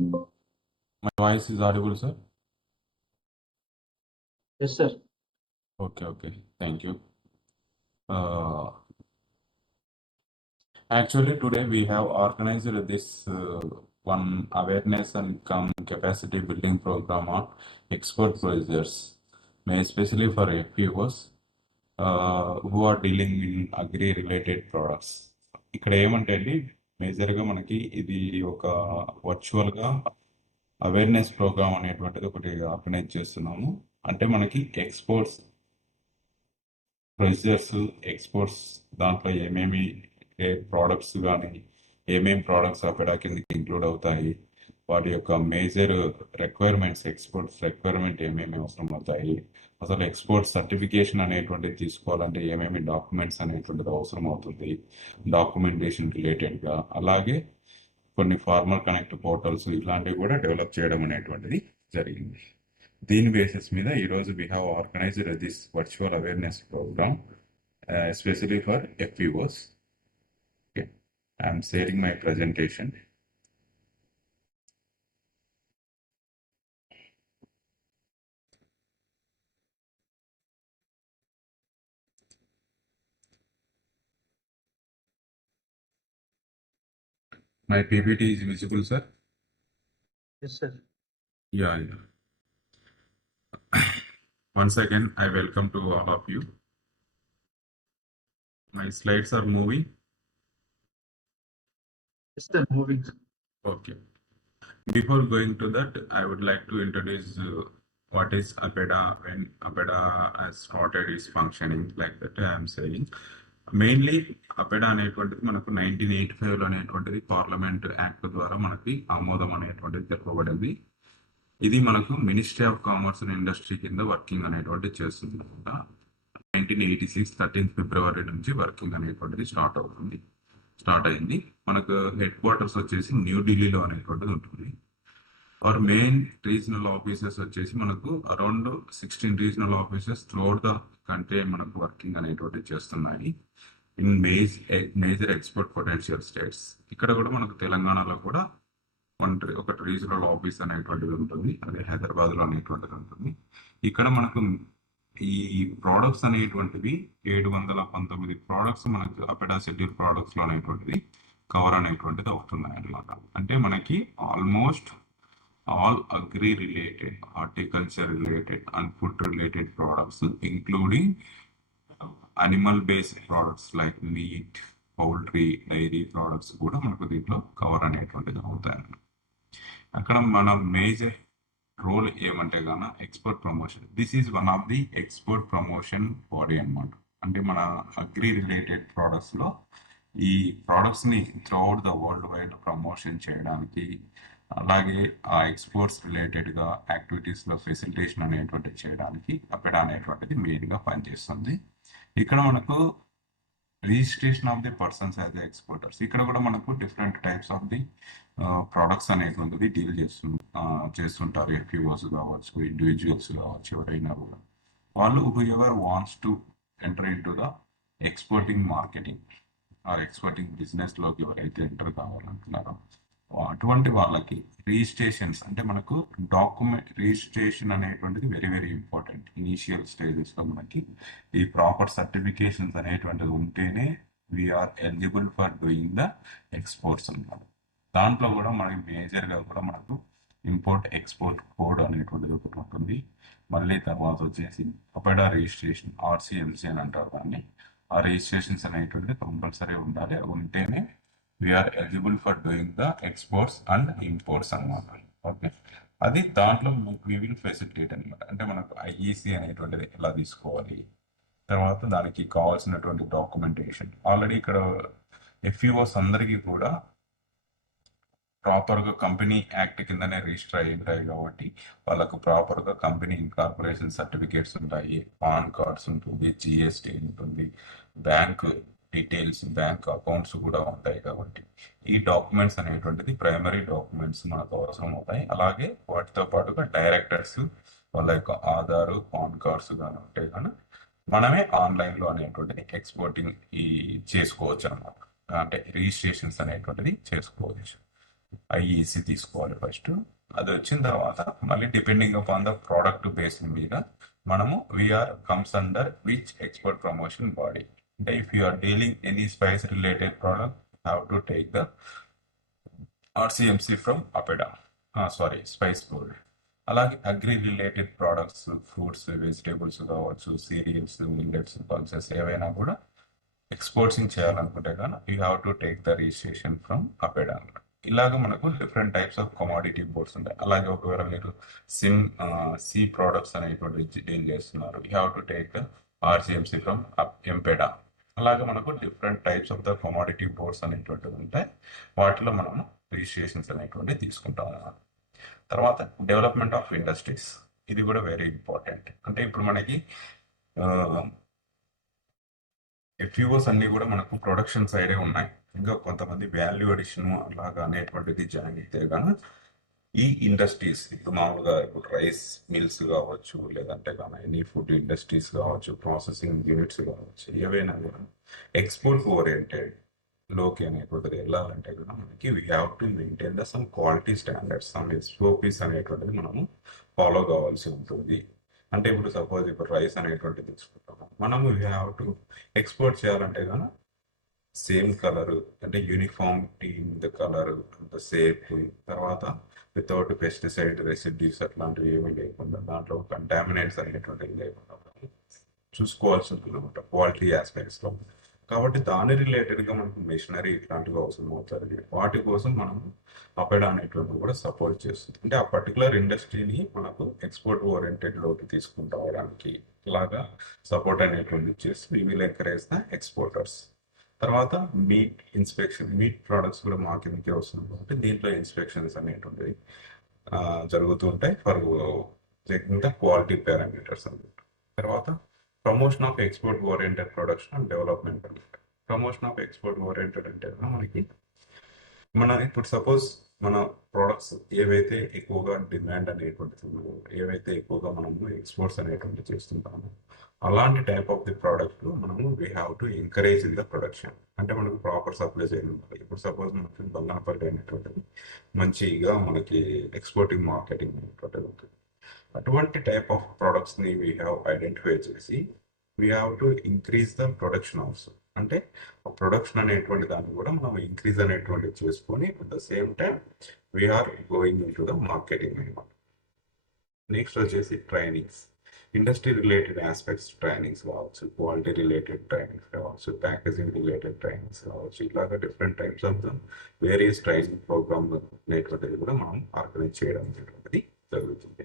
My voice is audible, sir? Yes, sir. Okay. Thank you. Uh, Actually, today we have organized this one awareness and capacity building program on export procedures, especially for FPOs who are dealing in agri-related products. ఇక్కడ ఏమంటే అండి మేజర్గా మనకి ఇది ఒక వర్చువల్గా awareness programme అనేటువంటిది ఒకటి ఆర్గనైజ్ చేస్తున్నాము. అంటే మనకి ఎక్స్పోర్ట్స్ ప్రొసీజర్స్, ఎక్స్పోర్ట్స్ దాంట్లో ఏమేమి ప్రోడక్ట్స్ కానీ ఏమేమి ప్రోడక్ట్స్ అపెడా కిందకి ఇంక్లూడ్ అవుతాయి, వాటి యొక్క మేజర్ రిక్వైర్మెంట్స్, ఎక్స్పోర్ట్స్ రిక్వైర్మెంట్ ఏమేమి అవసరం అవుతాయి, అసలు ఎక్స్పోర్ట్ సర్టిఫికేషన్ అనేటువంటిది తీసుకోవాలంటే ఏమేమి డాక్యుమెంట్స్ అనేటువంటిది అవసరం అవుతుంది, డాక్యుమెంటేషన్ రిలేటెడ్గా, అలాగే కొన్ని ఫార్మర్ కనెక్ట్ పోర్టల్స్ ఇట్లాంటివి కూడా డెవలప్ చేయడం అనేటువంటిది జరిగింది. దీని బేసిస్ మీద ఈరోజు we have organised this virtual awareness programme especially for FPOs. Okay. I'm sharing my presentation. My PPT is visible, sir? Yes, sir. Yeah. Once again, I welcome to all of you. My slides are moving. Yes, sir. Moving. Okay. Before going to that, I would like to introduce what is APEDA, when APEDA has started its functioning, like that I am saying. Mainly APEDA అనేటువంటిది మనకు 1985లో అనేటువంటిది parliament act ద్వారా మనకి ఆమోదం అనేటువంటిది తెలపబడింది. ఇది మనకు ministry of commerce and industry కింద వర్కింగ్ అనేటువంటిది చేస్తుంది అనమాట. 1986 13 ఫిబ్రవరి నుంచి వర్కింగ్ అనేటువంటిది స్టార్ట్ అయింది. మనకు హెడ్ క్వార్టర్స్ వచ్చేసి న్యూఢిల్లీలో అనేటువంటిది ఉంటుంది. అవర్ మెయిన్ రీజనల్ ఆఫీసెస్ వచ్చేసి మనకు around 16 regional offices throughout the country మనకు వర్కింగ్ అనేటువంటిది చేస్తున్నాయి in major export potential states. ఇక్కడ కూడా మనకు తెలంగాణలో కూడా ఒకటి రీజనల్ ఆఫీస్ అనేటువంటిది ఉంటుంది, అదే హైదరాబాద్లో అనేటువంటిది ఉంటుంది. ఇక్కడ మనకు ఈ ప్రోడక్ట్స్ అనేటువంటివి 719 ప్రోడక్ట్స్ మనకు అపెడా షెడ్యూల్ ప్రోడక్ట్స్లో అనేటువంటిది కవర్ అనేటువంటిది అవుతున్నాయి అన్నమాట. అంటే మనకి almost all agri related, horticulture related and food related products, including animal based products like meat, poultry, dairy products కూడా మనకు దీంట్లో కవర్ అనేటువంటిది అవుతాయి. అక్కడ మన మేజర్ రోల్ ఏమంటే గాన export promotion. This is one of the export promotion body అనమాట. అంటే మన అగ్రి రిలేటెడ్ ప్రోడక్ట్స్లో ఈ ప్రోడక్ట్స్ని throughout the world wide promotion చేయడానికి, అలాగే ఆ ఎక్స్పోర్ట్స్ రిలేటెడ్గా యాక్టివిటీస్లో ఫెసిలిటేషన్ అనేటువంటిది చేయడానికి అపెడా అనేటువంటిది మెయిన్గా పనిచేస్తుంది. ఇక్కడ మనకు registration of the persons as the exporters, ఇక్కడ కూడా మనకు different types of the products అనేటువంటిది డీల్ చేస్తుంటారు. FPOs కావచ్చు, ఇండివిజువల్స్ కావచ్చు, ఎవరైనా కూడా వాళ్ళు whoever wants to enter in to the exporting marketing or exporting బిజినెస్లోకి ఎవరైతే ఎంటర్ కావాలంటున్నారో అటువంటి వాళ్ళకి రిజిస్ట్రేషన్స్, అంటే మనకు డాక్యుమెంట్ రిజిస్ట్రేషన్ అనేటువంటిది వెరీ వెరీ ఇంపార్టెంట్. ఇనీషియల్ స్టేజెస్లో మనకి ఈ ప్రాపర్ సర్టిఫికేషన్స్ అనేటువంటిది ఉంటేనే we are eligible for doing the exports అన్నమాట. దాంట్లో కూడా మనకి మేజర్గా కూడా మనకు ఇంపోర్ట్ ఎక్స్పోర్ట్ కోడ్ అనేటువంటిది ఒకటి ఉంటుంది. మళ్ళీ తర్వాత వచ్చేసి అపెడా రిజిస్ట్రేషన్, RCMC అని అంటారు దాన్ని. ఆ రిజిస్ట్రేషన్స్ అనేటువంటిది కంపల్సరీ ఉండాలి. ఉంటేనే we are eligible for doing the exports and imports అనమాట. ఓకే, అది దాంట్లో వీ విల్ ఫెసిలిటేట్ అనమాట. అంటే మనకు IEC అనేటువంటిది ఎలా తీసుకోవాలి, తర్వాత దానికి కావాల్సినటువంటి డాక్యుమెంటేషన్. ఆల్రెడీ ఇక్కడ FPOs అందరికీ కూడా ప్రాపర్గా కంపెనీ యాక్ట్ కిందనే రిజిస్టర్ అయ్యి ఉంటాయి కాబట్టి వాళ్ళకు ప్రాపర్గా కంపెనీ ఇన్కార్పొరేషన్ సర్టిఫికేట్స్ ఉంటాయి, పాన్ కార్డ్స్ ఉంటుంది, GST ఉంటుంది, బ్యాంక్ డీటెయిల్స్, బ్యాంక్ అకౌంట్స్ కూడా ఉంటాయి. కాబట్టి ఈ డాక్యుమెంట్స్ అనేటువంటిది ప్రైమరీ డాక్యుమెంట్స్ మనకు అవసరం అవుతాయి. అలాగే వాటితో పాటుగా డైరెక్టర్స్ వాళ్ళ యొక్క ఆధారు, పాన్ కార్డ్స్ కానీ ఉంటాయి. కానీ మనమే ఆన్లైన్లో అనేటువంటిది ఎక్స్పోర్టింగ్ చేసుకోవచ్చు అనమాట. అంటే రిజిస్ట్రేషన్స్ అనేటువంటిది చేసుకోవచ్చు. ఐఈసి తీసుకోవాలి ఫస్ట్. అది వచ్చిన తర్వాత మళ్ళీ depending upon the product base మీద మనము we are comes under which export promotion body. అంటే if you are dealing any spice related product have to take the RCMC from APEDA, sorry spice board. అలాగే agri related products, fruits, vegetables కావచ్చు, cereals, millets, pulses ఏవైనా కూడా exporting చేయాలనుకుంటే కానీ you have to take the registration from APEDA. ఇలాగ మనకు different types of commodity boards ఉంటాయి. అలాగే ఒకవేళ మీరు సి ప్రోడక్ట్స్ అనేటువంటి డీల్ చేస్తున్నారు, you have to take the RCMC from MPEDA. అలాగే మనకు different types of the commodity boards అనేటువంటివి ఉంటాయి. వాటిలో మనము రిజిస్ట్రేషన్స్ అనేటువంటి తీసుకుంటాం అన్నమాట. తర్వాత డెవలప్మెంట్ ఆఫ్ ఇండస్ట్రీస్, ఇది కూడా వెరీ ఇంపార్టెంట్. అంటే ఇప్పుడు మనకి ఎఫ్యూఓస్ అన్ని కూడా మనకు ప్రొడక్షన్ సైడే ఉన్నాయి. ఇంకా కొంతమంది వాల్యూ అడిషన్ అలాగా అనేటువంటిది జాయిన్ అయితే కానీ ఈ ఇండస్ట్రీస్ ఇప్పుడు మామూలుగా ఇప్పుడు రైస్ మిల్స్ కావచ్చు, లేదంటే కానీ ఎనీ ఫుడ్ ఇండస్ట్రీస్ కావచ్చు, ప్రాసెసింగ్ యూనిట్స్ కావచ్చు, ఏవైనా కూడా ఎక్స్పోర్ట్ ఓరియంటెడ్ లోకి అనేటువంటిది వెళ్ళాలంటే కూడా మనకి we have to maintain the sum quality standards, some SOPs అనేటువంటిది మనము ఫాలో కావాల్సి ఉంటుంది. అంటే ఇప్పుడు సపోజ్ ఇప్పుడు రైస్ అనేటువంటిది తీసుకుంటాము, మనము వీ హ్యావ్ టు ఎక్స్పోర్ట్ చేయాలంటే కానీ సేమ్ కలర్, అంటే యూనిఫామిటీ ఇన్ ద కలర్ అంత సేఫ్, తర్వాత వితౌట్ పెస్టిసైడ్ రెసిడ్యూస్ అట్లాంటివి ఏమీ లేకుండా, దాంట్లో కంటామినేట్స్ అనేటువంటివి లేకుండా చూసుకోవాల్సి ఉంటుంది అనమాట క్వాలిటీ ఆస్పెక్ట్స్లో. కాబట్టి దాని రిలేటెడ్గా మనకు మెషినరీ ఇట్లాంటివి అవసరం అవుతుంది. వాటి కోసం మనం అపెడా అనేటువంటి కూడా సపోర్ట్ చేస్తుంది. అంటే ఆ పర్టికులర్ ఇండస్ట్రీని మనకు ఎక్స్పోర్ట్ ఓరియంటెడ్లోకి తీసుకుని రావడానికి ఇలాగా సపోర్ట్ అనేటువంటి చేసి we will encourage the exporters. తర్వాత మీట్ ఇన్స్పెక్షన్, మీట్ ప్రోడక్ట్స్ కూడా మా కిందకే వస్తుంది కాబట్టి దీంట్లో ఇన్స్పెక్షన్స్ అనేటువంటివి జరుగుతూ ఉంటాయి for checking the quality parameters అన్నమాట. తర్వాత promotion of export oriented production and development అన్నమాట. ప్రమోషన్ ఆఫ్ ఎక్స్పోర్ట్ ఓరియంటెడ్ అంటే మనకి మన ఇప్పుడు సపోజ్ మన ప్రోడక్ట్స్ ఏవైతే ఎక్కువగా డిమాండ్ అనేటువంటిది, ఏవైతే ఎక్కువగా మనము ఎక్స్పోర్ట్స్ అనేటువంటి చేస్తుంటామో అలాంటి టైప్ ఆఫ్ ది ప్రోడక్ట్ మనము we have to encourage in the production. అంటే మనకు ప్రాపర్ సప్లై చేయడం. ఇప్పుడు సపోజ్ మనకి బంగానపల్లి అనేటువంటిది మంచిగా మనకి ఎక్స్పోర్టింగ్ మార్కెటింగ్ అనేటువంటిది ఉంటుంది. అటువంటి టైప్ ఆఫ్ ప్రోడక్ట్స్ని వీ హ్యావ్ ఐడెంటిఫై చేసి we have to increase the production also. అంటే ఆ ప్రొడక్షన్ అనేటువంటి దాన్ని కూడా మనం ఇంక్రీజ్ అనేటువంటిది చేసుకొని at the same time we are going in to the marketing అనమాట. నెక్స్ట్ వచ్చేసి trainings, industry related aspects trainings కావచ్చు, క్వాలిటీ రిలేటెడ్ ట్రైనింగ్స్ కావచ్చు, ప్యాకేజింగ్ రిలేటెడ్ ట్రైనింగ్స్ కావచ్చు, ఇలాగా different types of the various training programme అనేటువంటిది కూడా మనం ఆర్గనైజ్ చేయడం అనేటువంటిది జరుగుతుంది.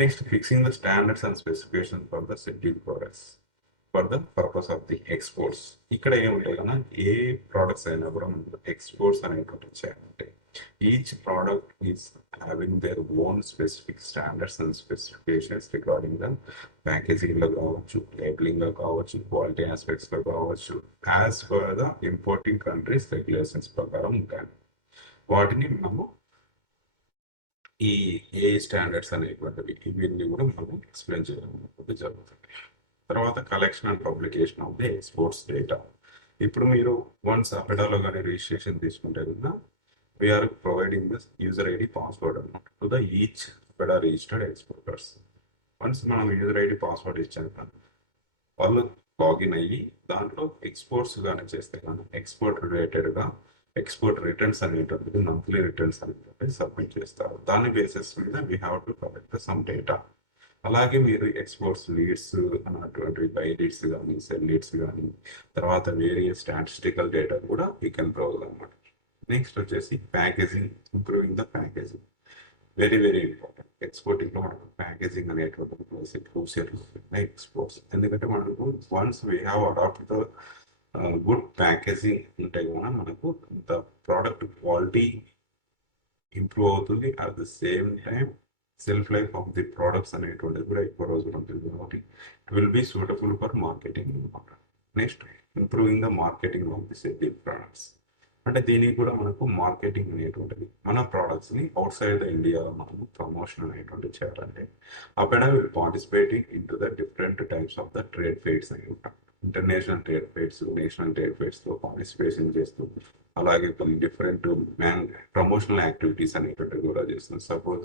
Next fixing the standards and specification for the schedule products for the purpose of the exports. ఇక్కడ ఏముంటాయి కదా, ఏ ప్రోడక్ట్స్ అయినా కూడా మనం ఎక్స్పోర్ట్స్ అనేటువంటి చేయాలంటే each product is having their own specific standards and specifications regarding the ప్యాకేజింగ్లో కావచ్చు, లేబులింగ్లో కావచ్చు, క్వాలిటీ ఆస్పెక్ట్స్లో కావచ్చు, as per the importing countries regulations ప్రకారం ఉంటాయి. వాటిని మనము ఈ ఏ స్టాండర్డ్స్ అనేటువంటివి ఇవన్నీ కూడా మనం ఎక్స్ప్లెయిన్ చేయడం జరుగుతుంది. తర్వాత collection and publication of the exports data. ఇప్పుడు మీరు వన్స్ అపెడాలో కానీ రిజిస్ట్రేషన్ తీసుకుంటే కన్నా we are providing the user ID password అన్నమాట to the each APEDA registered exporters. Once మనం యూజర్ ఐడి పాస్వర్డ్ ఇచ్చాక వాళ్ళు లాగిన్ అయ్యి దాంట్లో ఎక్స్పోర్ట్స్ కానీ చేస్తే కానీ ఎక్స్పోర్ట్ రిలేటెడ్గా ఎక్స్పోర్ట్ రిటర్న్స్ అనేటువంటిది మంత్లీ రిటర్న్స్ అనేటువంటిది సబ్మిట్ చేస్తారు. దాని బేసిస్ మీద we have to collect some data. అలాగే మీరు ఎక్స్పోర్ట్స్ లీడ్స్ అన్నటువంటి బై లీడ్స్ కానీ సెల్ లీడ్స్ కానీ తర్వాత వేరియస్ స్టాటిస్టికల్ డేటా కూడా యూ కెన్ బ్రౌజ్ అనమాట. నెక్స్ట్ వచ్చేసి packaging, improving the packaging, very very important. ఎక్స్పోర్టింగ్లో మనకు ప్యాకేజింగ్ అనేటువంటి క్రూషియల్ ఎక్స్పోర్ట్స్. ఎందుకంటే మనకు once we have adopt the good packaging ఉంటే కూడా మనకు ద ప్రోడక్ట్ క్వాలిటీ ఇంప్రూవ్ అవుతుంది. At the same time self life of the products అనేటువంటిది కూడా ఎక్కువ రోజులు ఉంటుంది కాబట్టి it will be suitable for marketing అనమాట. Next improving the marketing of the sell products. అంటే దీనికి కూడా మనకు మార్కెటింగ్ అనేటువంటిది మన ప్రోడక్ట్స్ని అవుట్ సైడ్ ద ఇండియాలో మనము ప్రమోషన్ అనేటువంటిది చేయాలంటే APEDA will participating in to the different types of the trade fairs అని ఉంటాం. International trade fairs, national trade ఫెయిర్స్లో పార్టిసిపేషన్ చేస్తూ అలాగే కొన్ని డిఫరెంట్ ప్రమోషనల్ యాక్టివిటీస్ అనేటువంటివి కూడా చేస్తుంది. సపోజ్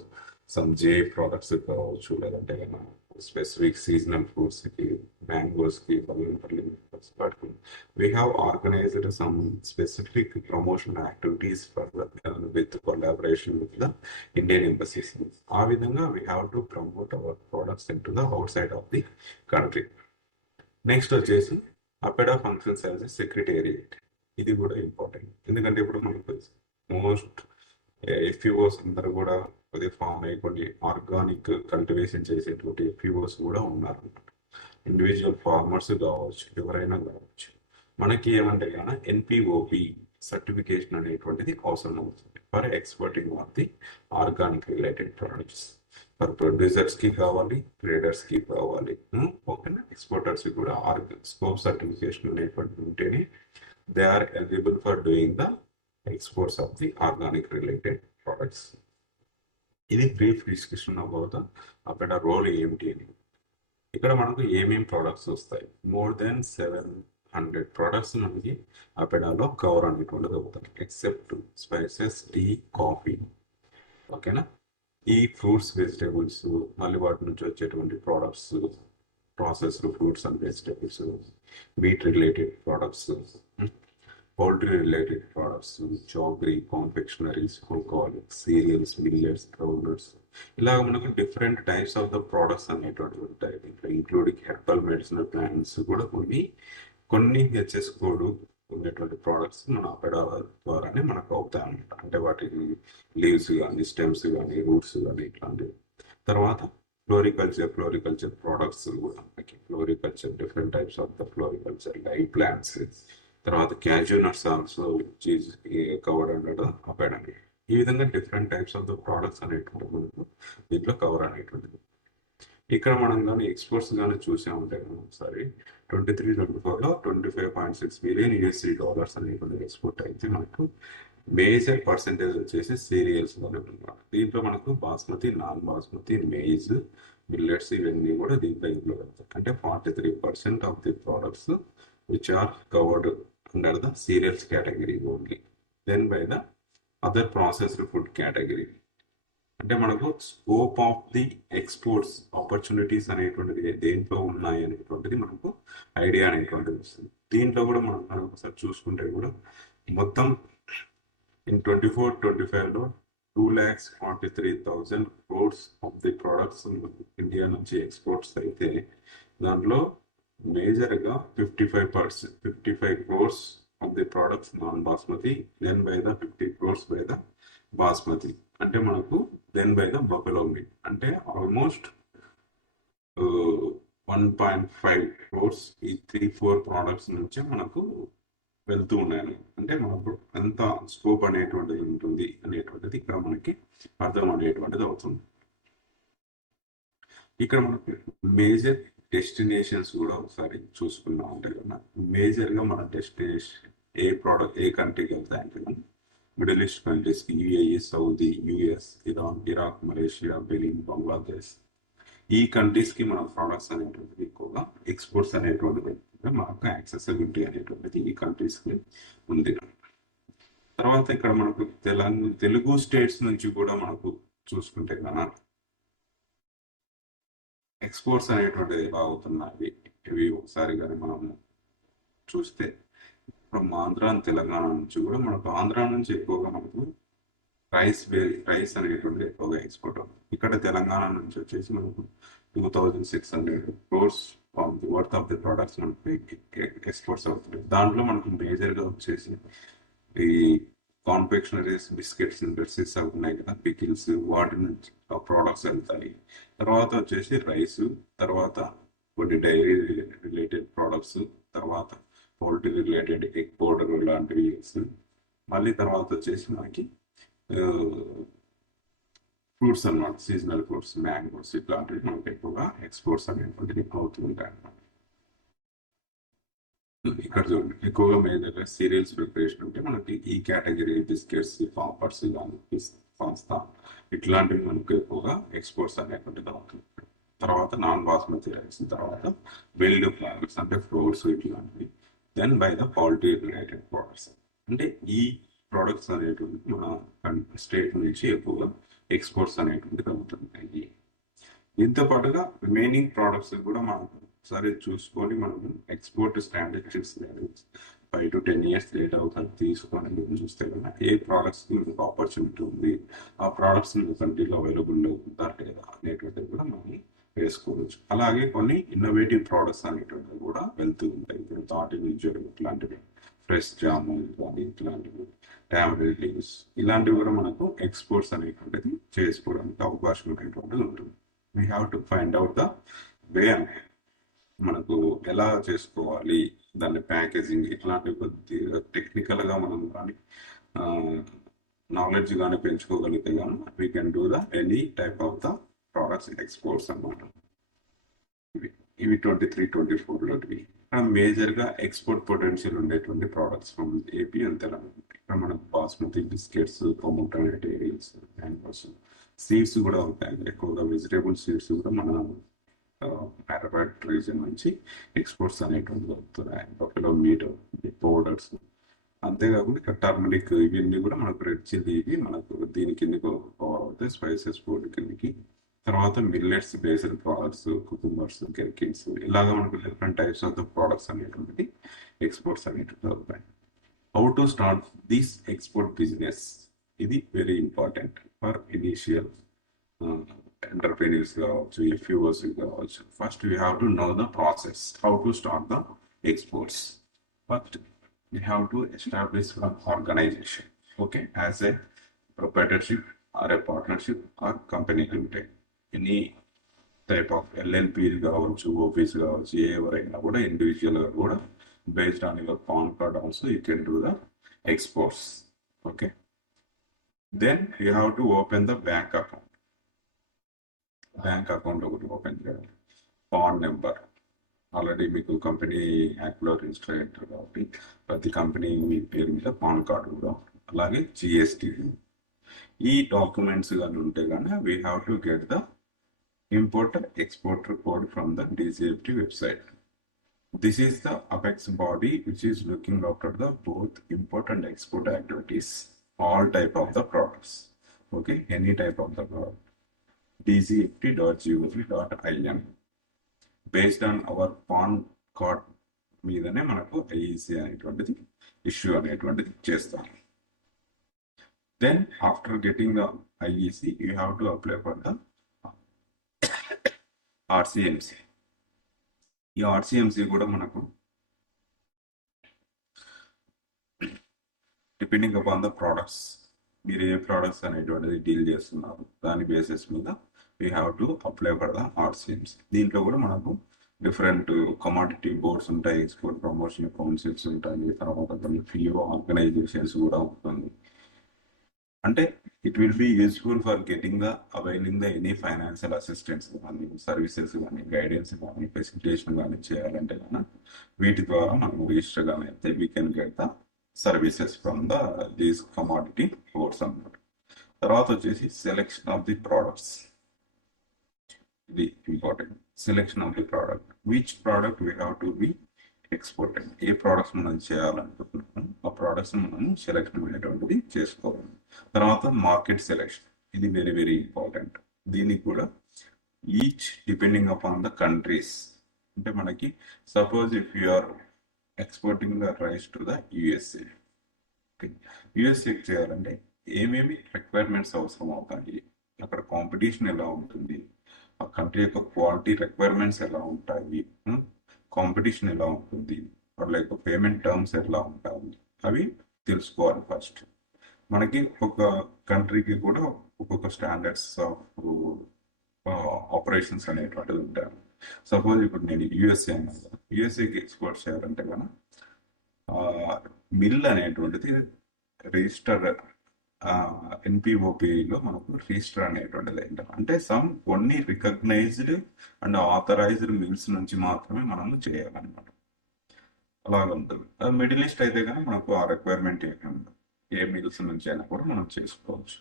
సమ్ జే ప్రోడక్ట్స్ కావచ్చు, లేదంటే స్పెసిఫిక్ సీజనల్ ఫ్రూట్స్ కి, మ్యాంగోస్ కి, but we have organized some specific promotional activities for with collaboration with the Indian embassies. ఆ విధంగా we have to promote our products into the outside of the country. Next వచ్చేసి APEDA functions as a secretariat. ఇది కూడా important, ఎందుకంటే ఇప్పుడు మనకు most FEOs అందరూ కూడా కొద్దిగా ఫామ్ అయ్యి కొన్ని ఆర్గానిక్ కల్టివేషన్ చేసేటువంటి ఎఫ్ఈఓస్ కూడా ఉన్నారు. ఇండివిజువల్ ఫార్మర్స్ కావచ్చు, ఎవరైనా కావచ్చు. మనకి ఏమంటే కానీ ఎన్పిఓపి సర్టిఫికేషన్ అనేటువంటిది అవసరం అవుతుంది for exporting of the organic related products. For producers కి కావాలి, ట్రేడర్స్ కి కావాలి, ఓకేనా. ఎక్స్పోర్టర్స్ కి కూడా స్కోప్ సర్టిఫికేషన్ అనేటువంటి ఉంటేనే they are eligible for doing the exports of the organic related products. ఇది brief discussion about APEDA role ఏమిటి అని. ఇక్కడ మనకు ఏమేం ప్రొడక్ట్స్ వస్తాయి, మోర్ దెన్ 700 ప్రొడక్ట్స్ మనకి అపెడాలో కవర్ అనేటువంటిది అవుతాయి, ఎక్సెప్ట్ స్పైసెస్, టీ, కాఫీ, ఓకేనా. ఈ ఫ్రూట్స్, వెజిటేబుల్స్, మళ్ళీ వాటి నుంచి వచ్చేటువంటి products, processed fruits and vegetables, meet related products, poultry related products, చాకరీ, కాన్ఫెక్షనరీస్, ఆల్కహాలిక్, సీరియల్స్, మిల్లెట్స్, గ్రౌండ్నట్స్, ఇలాగ మనకు different types of the products అనేటువంటి ఉంటాయి. ఇంకా ఇంక్లూడింగ్ హెర్బల్ మెడిసినల్ ప్లాంట్స్ కూడా కొన్ని హెచ్ఎస్ కోడ్ ఉండేటువంటి ప్రోడక్ట్స్ మన అపెడా ద్వారానే మనకు అవుతాయి అన్నమాట. అంటే వాటి లీవ్స్ కానీ, స్టెమ్స్ కానీ, రూట్స్ కానీ ఇట్లాంటివి. తర్వాత ఫ్లోరికల్చర్ ప్రోడక్ట్స్ కూడా మనకి floriculture, different types of the floriculture, live plants. తర్వాత cashew nuts also covered under APEDA. ఈ విధంగా different types of the products అనేటువంటి మనకు దీంట్లో కవర్ అనేటువంటిది. ఇక్కడ మనం కానీ ఎక్స్పోర్ట్స్ కానీ చూసామంటే ఒకసారి 23-24లో $25.6 మిలియన్ అనేటువంటి ఎక్స్పోర్ట్ అయితే మనకు మేజర్ పర్సెంటేజ్ వచ్చేసి సీరియల్స్ లోనే ఉన్నారు. దీంట్లో మనకు basmati, non basmati, maize, millets ఇవన్నీ కూడా దీంట్లో ఇంక్లూడ్ అవుతాయి. అంటే 43% of the products which are covered under the cereals category only. Then by the other processed food category. అంటే మనకు scope of the exports opportunities అనేటువంటిది దేంట్లో ఉన్నాయి అనేటువంటిది మనకు ఐడియా అనేటువంటిది వస్తుంది. దీంట్లో కూడా మనం ఒకసారి చూసుకుంటే కూడా మొత్తం ఇన్ 24-25లో 2,43,000 crores of the products India నుంచి ఎక్స్పోర్ట్స్ అయితే దాంట్లో మేజర్గా 55 crores of the products non basmati, then by the 50 crores by the basmati. అంటే మనకు then by the buffalo meat. అంటే ఆల్మోస్ట్ 1.5 crores ఈ 3-4 ప్రోడక్ట్స్ నుంచి మనకు వెళ్తూ ఉన్నాయని. అంటే మనకు ఎంత స్కోప్ అనేటువంటిది ఉంటుంది అనేటువంటిది ఇక్కడ మనకి అర్థం అనేటువంటిది అవుతుంది. ఇక్కడ మనకు మేజర్ డెస్టినేషన్స్ కూడా ఒకసారి చూసుకున్నాం అంటే కన్నా మేజర్గా మన డెస్టినేషన్ ఏ కంట్రీకి వెళ్తాయంటే మనం మిడిల్ ఈస్ట్ కంట్రీస్కి, UAE, Saudi, US, Iran, Iraq, Malaysia, Benin, Bangladesh, ఈ కంట్రీస్కి మన ప్రోడక్ట్స్ అనేటువంటిది ఎక్కువగా ఎక్స్పోర్ట్స్ అనేటువంటిది మనకు యాక్సెసిబిలిటీ అనేటువంటిది ఈ కంట్రీస్కి ఉంది. తర్వాత ఇక్కడ మనకు తెలుగు స్టేట్స్ నుంచి కూడా మనకు చూసుకుంటే కన్నా ఎక్స్పోర్ట్స్ అనేటువంటిది ఎలా అవుతున్నాయి ఇవి ఒకసారి కానీ మనం చూస్తే ఫ్రమ్ ఆంధ్ర, తెలంగాణ నుంచి కూడా మనకు ఆంధ్ర నుంచి ఎక్కువగా మనకు రైస్ అనేటువంటిది ఎక్కువగా ఎక్స్పోర్ట్ అవుతుంది. ఇక్కడ తెలంగాణ నుంచి వచ్చేసి మనకు 2,600 crores worth of the products మనకు ఎక్స్పోర్ట్స్ అవుతుంది. దాంట్లో మనకు మేజర్గా వచ్చేసి ఈ కాన్ఫెక్షనరీస్, బిస్కెట్స్, ఇండస్ట్రీస్ అవి ఉన్నాయి కదా, పికిల్స్, వాటి నుంచి ప్రోడక్ట్స్ వెళ్తాయి. తర్వాత వచ్చేసి రైస్, తర్వాత కొన్ని డైరీ రిలేటెడ్ ప్రోడక్ట్స్, తర్వాత పౌల్ట్రీ రిలేటెడ్ ఎగ్ పౌడర్ లాంటివి, మళ్ళీ తర్వాత వచ్చేసి మనకి ఫ్రూట్స్ అన్నమాట, సీజనల్ ఫ్రూట్స్, మ్యాంగోస్ ఇట్లాంటివి మనకి ఎక్కువగా ఎక్స్పోర్ట్స్ అనేటువంటిది అవుతూ ఉంటాయి అన్నమాట. ఇక్కడ చూడండి ఎక్కువగా మేజర్గా సీరియల్స్ ప్రిపరేషన్ ఉంటే మనకి ఈ కేటగిరీ బిస్కెట్స్, పాపర్స్ కానీ, పాస్తా ఇట్లాంటివి మనకు ఎక్కువగా ఎక్స్పోర్ట్స్ అనేటువంటిది అవుతుంది. తర్వాత నాన్ బాస్మతి రైస్, తర్వాత బిల్డ్ ప్రోడక్ట్స్ అంటే ఫ్రూట్స్ ఇట్లాంటివి, then by the poultry related products. అంటే ఈ ప్రొడక్ట్స్ అనేటువంటి మన స్టేట్ నుంచి ఎక్కువగా ఎక్స్పోర్ట్స్ అనేటువంటిది అవుతున్నాయి. దీంతో పాటుగా రిమైనింగ్ ప్రోడక్ట్స్ కూడా మనం ఒకసారి చూసుకొని మనం ఎక్స్పోర్ట్ స్ట్రాటజిక్స్ 5 to 10 years లేట్ అవుతుంది తీసుకొని చూస్తే కన్నా ఏ ప్రోడక్ట్స్ కి మనకు ఆపర్చునిటీ ఉంది, ఆ ప్రోడక్ట్స్ కంట్రీలో అవైలబుల్ ఉందా లేదా అనేటువంటిది కూడా మనం వేసుకోవచ్చు. అలాగే కొన్ని ఇన్నోవేటివ్ ప్రోడక్ట్స్ అనేటువంటివి కూడా వెళ్తూ ఉంటాయి. ఇప్పుడు ఆర్టిఫిషియల్ ఇట్లాంటివి, ఫ్రెష్ జాము కానీ ఇట్లాంటివి, టామరిన్ లీవ్స్ ఇలాంటివి కూడా మనకు ఎక్స్పోర్ట్స్ అనేటువంటిది చేసుకోవడానికి అవకాశం అనేటువంటిది ఉంటుంది. We have to find out the way అనేది మనకు ఎలా చేసుకోవాలి, దాన్ని ప్యాకేజింగ్ ఇట్లాంటి కొద్దిగా టెక్నికల్గా మనం కానీ నాలెడ్జ్ కానీ పెంచుకోగలిగితే కానీ we can do the any type of the products exports అన్నమాట. ఇవి 23-24లోటివి మేజర్గా ఎక్స్పోర్ట్ పొటెన్షియల్ ఉండేటువంటి products from AP and Telangana. ఇక్కడ మనకు basmati biscuits, pomegranate aerials, mangoes, seeds కూడా ఉంటాయి. ఎక్కువగా వెజిటేబుల్ సీడ్స్ కూడా మన హైదరాబాద్ రీజన్ నుంచి ఎక్స్పోర్ట్స్ అనేటువంటి దొరుకుతున్నాయి. బఫెలో మీట్ పౌడర్స్, అంతేకాకుండా ఇక్కడ టర్మరిక్ ఇవన్నీ కూడా మనకు రెడ్ చిల్లీ ఇవి మనకు దీని కిందకి అవుతాయి, స్పైసెస్ ఫుడ్ కిందకి. తర్వాత millets based products, cucumbers, gherkins ఇలాగా మనకు different types of the products అనేటువంటి ఎక్స్పోర్ట్స్ అనేటువంటి అవుతాయి. How to start this export business, ఇది very important for initial entrepreneurs కావచ్చు, ఎఫ్యూఓస్ కావచ్చు. First you have to know the process how to start the exports. First you have to establish an organization, okay, as a proprietorship or a partnership or company limited. Any type of LLP కావచ్చు, OPs కావచ్చు, ఎవరైనా కూడా individual గా కూడా based on your PAN card also you can do the exports. Okay, then you have to open the bank account. ఒకటి open చేయాలి. Pan number already మీకు company యాక్ట్లో రిజిస్టర్ అయి ఉంటారు కాబట్టి ప్రతి కంపెనీ మీ పేరు మీద పాన్ కార్డు కూడా, అలాగే జిఎస్టీ. ఈ డాక్యుమెంట్స్ కానీ ఉంటే కానీ we have to get the importer exporter code from the DGFT website. This is the apex body which is looking after the both import and export activities, all type of the products. Okay, any type of the product. dgft.gov.in based on our PAN card మీదనే మనకు IEC అనేటువంటిది issue అనేటువంటిది చేస్తాం. Then after getting the IEC you have to apply for the RCMC. ఈ RCMC కూడా మనకు depending upon the products, మీరు ఏ products అనేటువంటిది డీల్ చేస్తున్నారు దాని బేసిస్ మీద we have to apply for the RCMC. దీంట్లో కూడా మనకు డిఫరెంట్ కమాడిటీ బోర్డ్స్ ఉంటాయి, ఎక్స్పోర్ట్ ప్రమోషన్ కౌన్సిల్స్ ఉంటాయి, తర్వాత కొన్ని ఫియో ఆర్గనైజేషన్స్ కూడా ఉంటుంది. అంటే it will be useful for getting the availing the any financial assistance కానీ, సర్వీసెస్ కానీ, గైడెన్స్ కానీ, ఫెసిలిటేషన్ కానీ చేయాలంటే కానీ వీటి ద్వారా మనం రిజిస్టర్ కానీ అయితే we can get the services from the these commodity boards అన్నమాట. తర్వాత వచ్చేసి సెలెక్షన్ ఆఫ్ ది ప్రోడక్ట్స్. ఇది important. Selection of the product, which product we have to be exported. ఏ ప్రోడక్ట్స్ మనం చేయాలనుకుంటున్నాం ఆ ప్రోడక్ట్స్ మనం సెలెక్షన్ అనేటువంటిది చేసుకోవాలి. తర్వాత మార్కెట్ సెలెక్షన్, ఇది వెరీ వెరీ ఇంపార్టెంట్. దీనికి కూడా each depending upon the countries. అంటే మనకి suppose if you are exporting the rice to the USA, యుఎస్ఏకి చేయాలంటే ఏమేమి రిక్వైర్మెంట్స్ అవసరం అవుతాయి, అక్కడ కాంపిటీషన్ ఎలా ఉంటుంది, ఆ కంట్రీ యొక్క క్వాలిటీ రిక్వైర్మెంట్స్ ఎలా ఉంటాయి, కాంపిటీషన్ ఎలా ఉంటుంది, వాళ్ళ యొక్క పేమెంట్ టర్మ్స్ ఎలా ఉంటాయి, అవి తెలుసుకోవాలి ఫస్ట్. మనకి ఒక కంట్రీకి కూడా ఒక్కొక్క స్టాండర్డ్స్ ఆఫ్ ఆపరేషన్స్ అనేటువంటిది ఉంటాయి. సపోజ్ ఇప్పుడు నేను యుఎస్ఏ అన్నాను, యుఎస్ఏకి ఎక్స్పోర్ట్ చేయాలంటే కనుక మిల్ అనేటువంటిది రిజిస్టర్ ఎన్పిఓపిలో మనకు రిజిస్టర్ అనేటువంటిది ఏంటంటే అంటే కొన్ని రికగ్నైజ్డ్ అండ్ ఆథరైజ్డ్ మిల్స్ నుంచి మాత్రమే మనము చేయాలన్నమాట. అలాగ ఉంటుంది. మిడిల్ ఈస్ట్ అయితే కానీ మనకు ఆ రిక్వైర్మెంట్ ఏమి ఉండదు, ఏ మిల్స్ నుంచి అయినా కూడా మనం చేసుకోవచ్చు.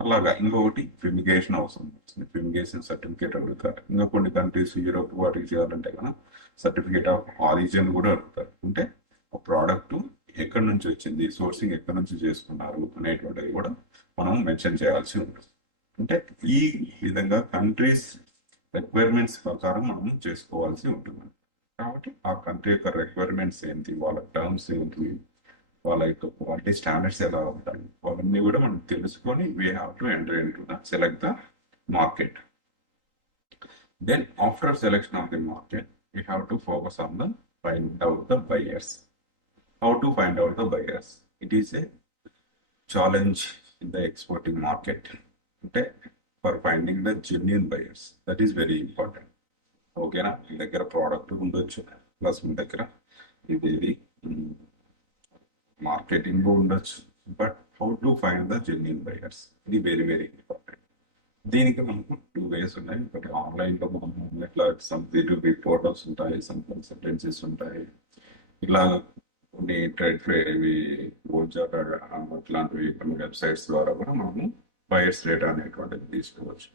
అలాగా ఇంకొకటి ఫిమిగేషన్ అవసరం వస్తుంది, ఫిమిగేషన్ సర్టిఫికేట్ అడుగుతారు. ఇంకా కొన్ని కంట్రీస్ యూరోప్ వాటికి చేయాలంటే కనుక సర్టిఫికేట్ ఆఫ్ ఆరిజిన్ కూడా అడుగుతారు. అంటే ప్రోడక్ట్ ఎక్కడి నుంచి వచ్చింది, సోర్సింగ్ ఎక్కడి నుంచి చేసుకున్నారు అనేటువంటిది కూడా మనం మెన్షన్ చేయాల్సి ఉంటుంది. అంటే ఈ విధంగా కంట్రీస్ రిక్వైర్మెంట్స్ ప్రకారం మనం చేసుకోవాల్సి ఉంటుంది. కాబట్టి ఆ కంట్రీ యొక్క రిక్వైర్మెంట్స్ ఏంటి, వాళ్ళ టర్మ్స్ ఏంటి, వాళ్ళ యొక్క క్వాలిటీ స్టాండర్డ్స్ ఎలా ఉంటాయి, అవన్నీ కూడా మనం తెలుసుకొని we have to enter in to the select the market. Then after selection of the market, we have to focus on the find out the buyers. How to find out the buyers? It is a challenge in the exporting market. Okay, for finding the genuine buyers. That is very important. Okay, na మీ దగ్గర product ఉండొచ్చు, plus మీ దగ్గర ఇది marketing ఉండొచ్చు, but how to find the genuine buyers, ఇది very very important. దీనికి మనకు 2 ways ఉన్నాయి. ఒకటి ఆన్లైన్లో మనం ఇట్లా సమ్ B2B పోర్టల్స్ ఉంటాయి, సమ్ కన్సల్టెన్సీస్ ఉంటాయి, ఇలా కొన్ని ట్రేడ్ ఫేర్ ఇవి ఇట్లాంటివి కొన్ని వెబ్సైట్స్ ద్వారా కూడా మనము బయర్స్ రేట్ అనేటువంటిది తీసుకోవచ్చు.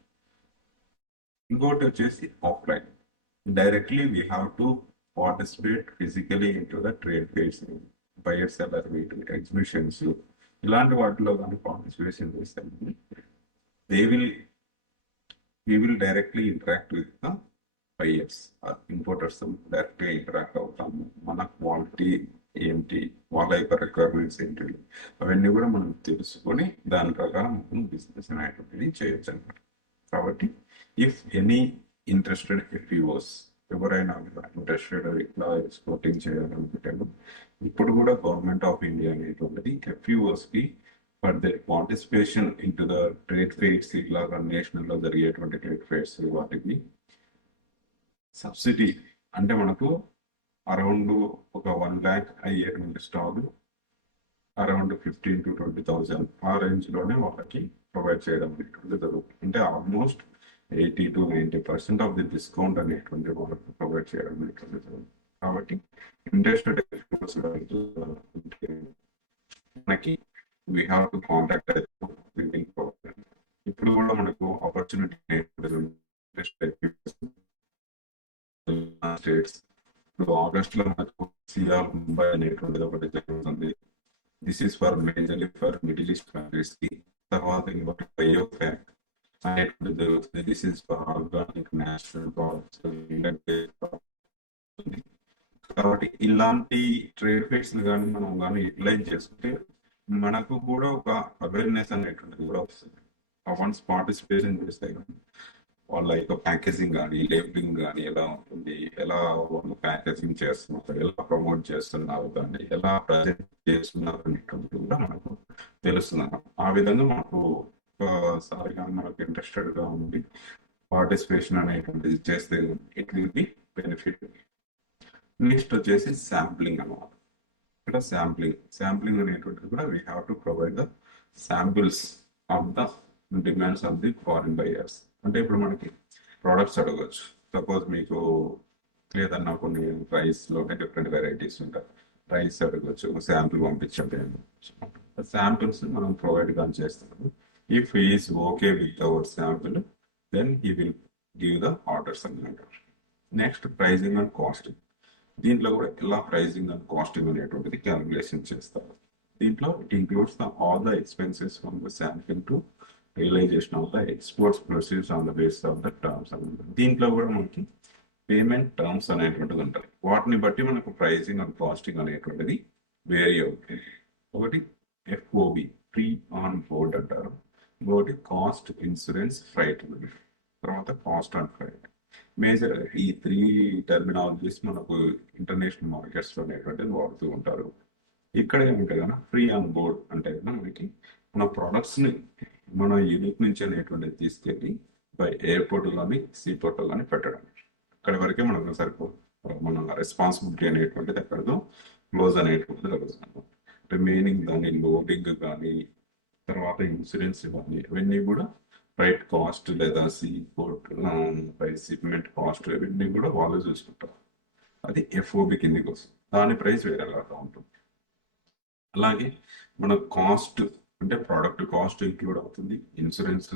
ఇంకోటి వచ్చేసి offline, directly we have to participate physically in to the trade fares, buyer seller meet, exhibitions, ఇలాంటి వాటిలో కానీ పార్టిసిపేషన్ చేస్తే we will directly interact with the buyers or importers, directly interact అవుతాము. మన క్వాలిటీ ఏంటి, వాళ్ళ యొక్క రిక్వైర్మెంట్స్ ఏంటి, అవన్నీ కూడా మనం తెలుసుకొని దాని ప్రకారం మనం బిజినెస్ అనేటువంటిది చేయొచ్చు అనమాట. కాబట్టి ఇఫ్ ఎనీ ఇంట్రెస్టెడ్ ఎఫ్ఈఓస్ ఎవరైనా ఇంట్రెస్టెడ్ ఇట్లా ఎక్స్పోర్టింగ్ చేయాలనుకుంటారు, ఇప్పుడు కూడా గవర్నమెంట్ ఆఫ్ ఇండియా అనేటువంటిది ఎఫ్ఈఓస్కి for the participation in to the trade fairs, ఇట్లాగా నేషనల్లో జరిగేటువంటి ట్రేడ్ ఫెయిర్స్, వాటికి సబ్సిడీ అంటే మనకు అరౌండ్ ఒక 1 lakh అయ్యేటువంటి స్టాల్ అరౌండ్ 15,000 to 20,000 ఆ రేంజ్లోనే వాళ్ళకి ప్రొవైడ్ చేయడం అనేటువంటి జరుగుతుంది. అంటే almost 80 to 90% of the discount అనేటువంటి వాళ్ళకి ప్రొవైడ్ చేయడం అనేటువంటి జరుగుతుంది. కాబట్టి ఇంట్రెస్టెడ్ మనకి we have to contact the building program. ఇప్పుడు కూడా మనకు ఆపర్చునిటీ స్టేట్స్, ఇప్పుడు ఆగస్ట్ లో మనకు సిఆర్ ముంబై అనేటువంటిది ఒకటి జరుగుతుంది. This is for majorly for middle east countries కి. తర్వాత ఇంకొకటి బయోఫ్యాక్ అనేటువంటిది జరుగుతుంది. This is for organic natural products. కాబట్టి ఇలాంటి ట్రేడ్ ఫేర్స్ కానీ మనం కానీ యూటిలైజ్ చేసుకుంటే మనకు కూడా ఒక అవేర్నెస్ అనేటువంటిది కూడా వస్తుంది. వన్స్ పార్టిసిపేషన్ చేస్తే వాళ్ళ యొక్క ప్యాకేజింగ్ కానీ లేబులింగ్ కానీ ఎలా ఉంటుంది, ఎలా వాళ్ళు ప్యాకేజింగ్ చేస్తున్నారు, ఎలా ప్రమోట్ చేస్తున్నారు, దాన్ని ఎలా ప్రజెంట్ చేస్తున్నారు అనేటువంటిది కూడా మనకు తెలుస్తుంది. ఆ విధంగా మనకు ఒకసారి కానీ మనకు ఇంట్రెస్టెడ్గా ఉండి పార్టిసిపేషన్ అనేటువంటిది చేస్తే it will be benefit. Next వచ్చేసి శాంప్లింగ్ అన్నమాట. ఇక్కడ శాంప్లింగ్ అనేటువంటిది కూడా we have to provide the samples of the demands of the foreign buyers. అంటే ఇప్పుడు మనకి ప్రోడక్ట్స్ అడగచ్చు. సపోజ్ మీకు ఏదన్నా కొన్ని రైస్లోనే డిఫరెంట్ వెరైటీస్ ఉంటాయి, రైస్ అడగచ్చు, శాంపిల్ పంపించండి. శాంపిల్స్ మనం ప్రొవైడ్ కానీ చేస్తాము. If is okay with our sample, then he will give the orders అన్నమాట. Next pricing and costing. దీంట్లో కూడా ఎలా ప్రైజింగ్ అండ్ కాస్టింగ్ అనేటువంటిది క్యాలిక్యులేషన్ చేస్తారు. దీంట్లో it includes all the expenses from the sample to realisation of the exports proceeds on the basis of the terms అన్నమాట. దీంట్లో కూడా మనకి పేమెంట్ టర్మ్స్ అనేటువంటిది ఉంటాయి. వాటిని బట్టి మనకు ప్రైజింగ్ అండ్ కాస్టింగ్ అనేటువంటిది వేరీ అవుతుంది. ఒకటి ఎఫ్ఓబి, ఫ్రీ ఆన్ బోర్డ్ అంటారు. ఇంకొకటి కాస్ట్, ఇన్సూరెన్స్, ఫ్రైట్. తర్వాత కాస్ట్ అండ్ ఫ్రైట్. మేజర్ ఈ 3 టర్మినాలజీస్ మనకు ఇంటర్నేషనల్ మార్కెట్స్ లో అనేటువంటిది వాడుతూ ఉంటారు. ఇక్కడ ఏమంటే కదా ఫ్రీ ఆన్ బోర్డ్ అంటే కదా మనకి మన ప్రొడక్ట్స్ ని మన యూనిట్ నుంచి అనేటువంటిది తీసుకెళ్ళి బై ఎయిర్పోర్ట్ కానీ సీపోర్ట్ కానీ పెట్టడం. అక్కడి వరకే మనకు సరిపోదు. మన రెస్పాన్సిబిలిటీ అనేటువంటిది ఎక్కడదో క్లోజ్ అనేటువంటిది జరుగుతుంది. రిమైనింగ్ దాని లోడింగ్ కానీ తర్వాత ఇన్సూరెన్స్ కానీ ఇవన్నీ కూడా ఫ్రైట్ కాస్ట్ లేదా see port by shipment cost ఇవన్నీ కూడా వాళ్ళు చూసుకుంటారు. అది ఎఫ్ఓబి కిందికి వస్తుంది. దాని ప్రైస్ వేరేలాగా ఉంటుంది. అలాగే మన కాస్ట్ అంటే ప్రోడక్ట్ కాస్ట్ ఇంక్లూడ్ అవుతుంది, ఇన్సూరెన్స్,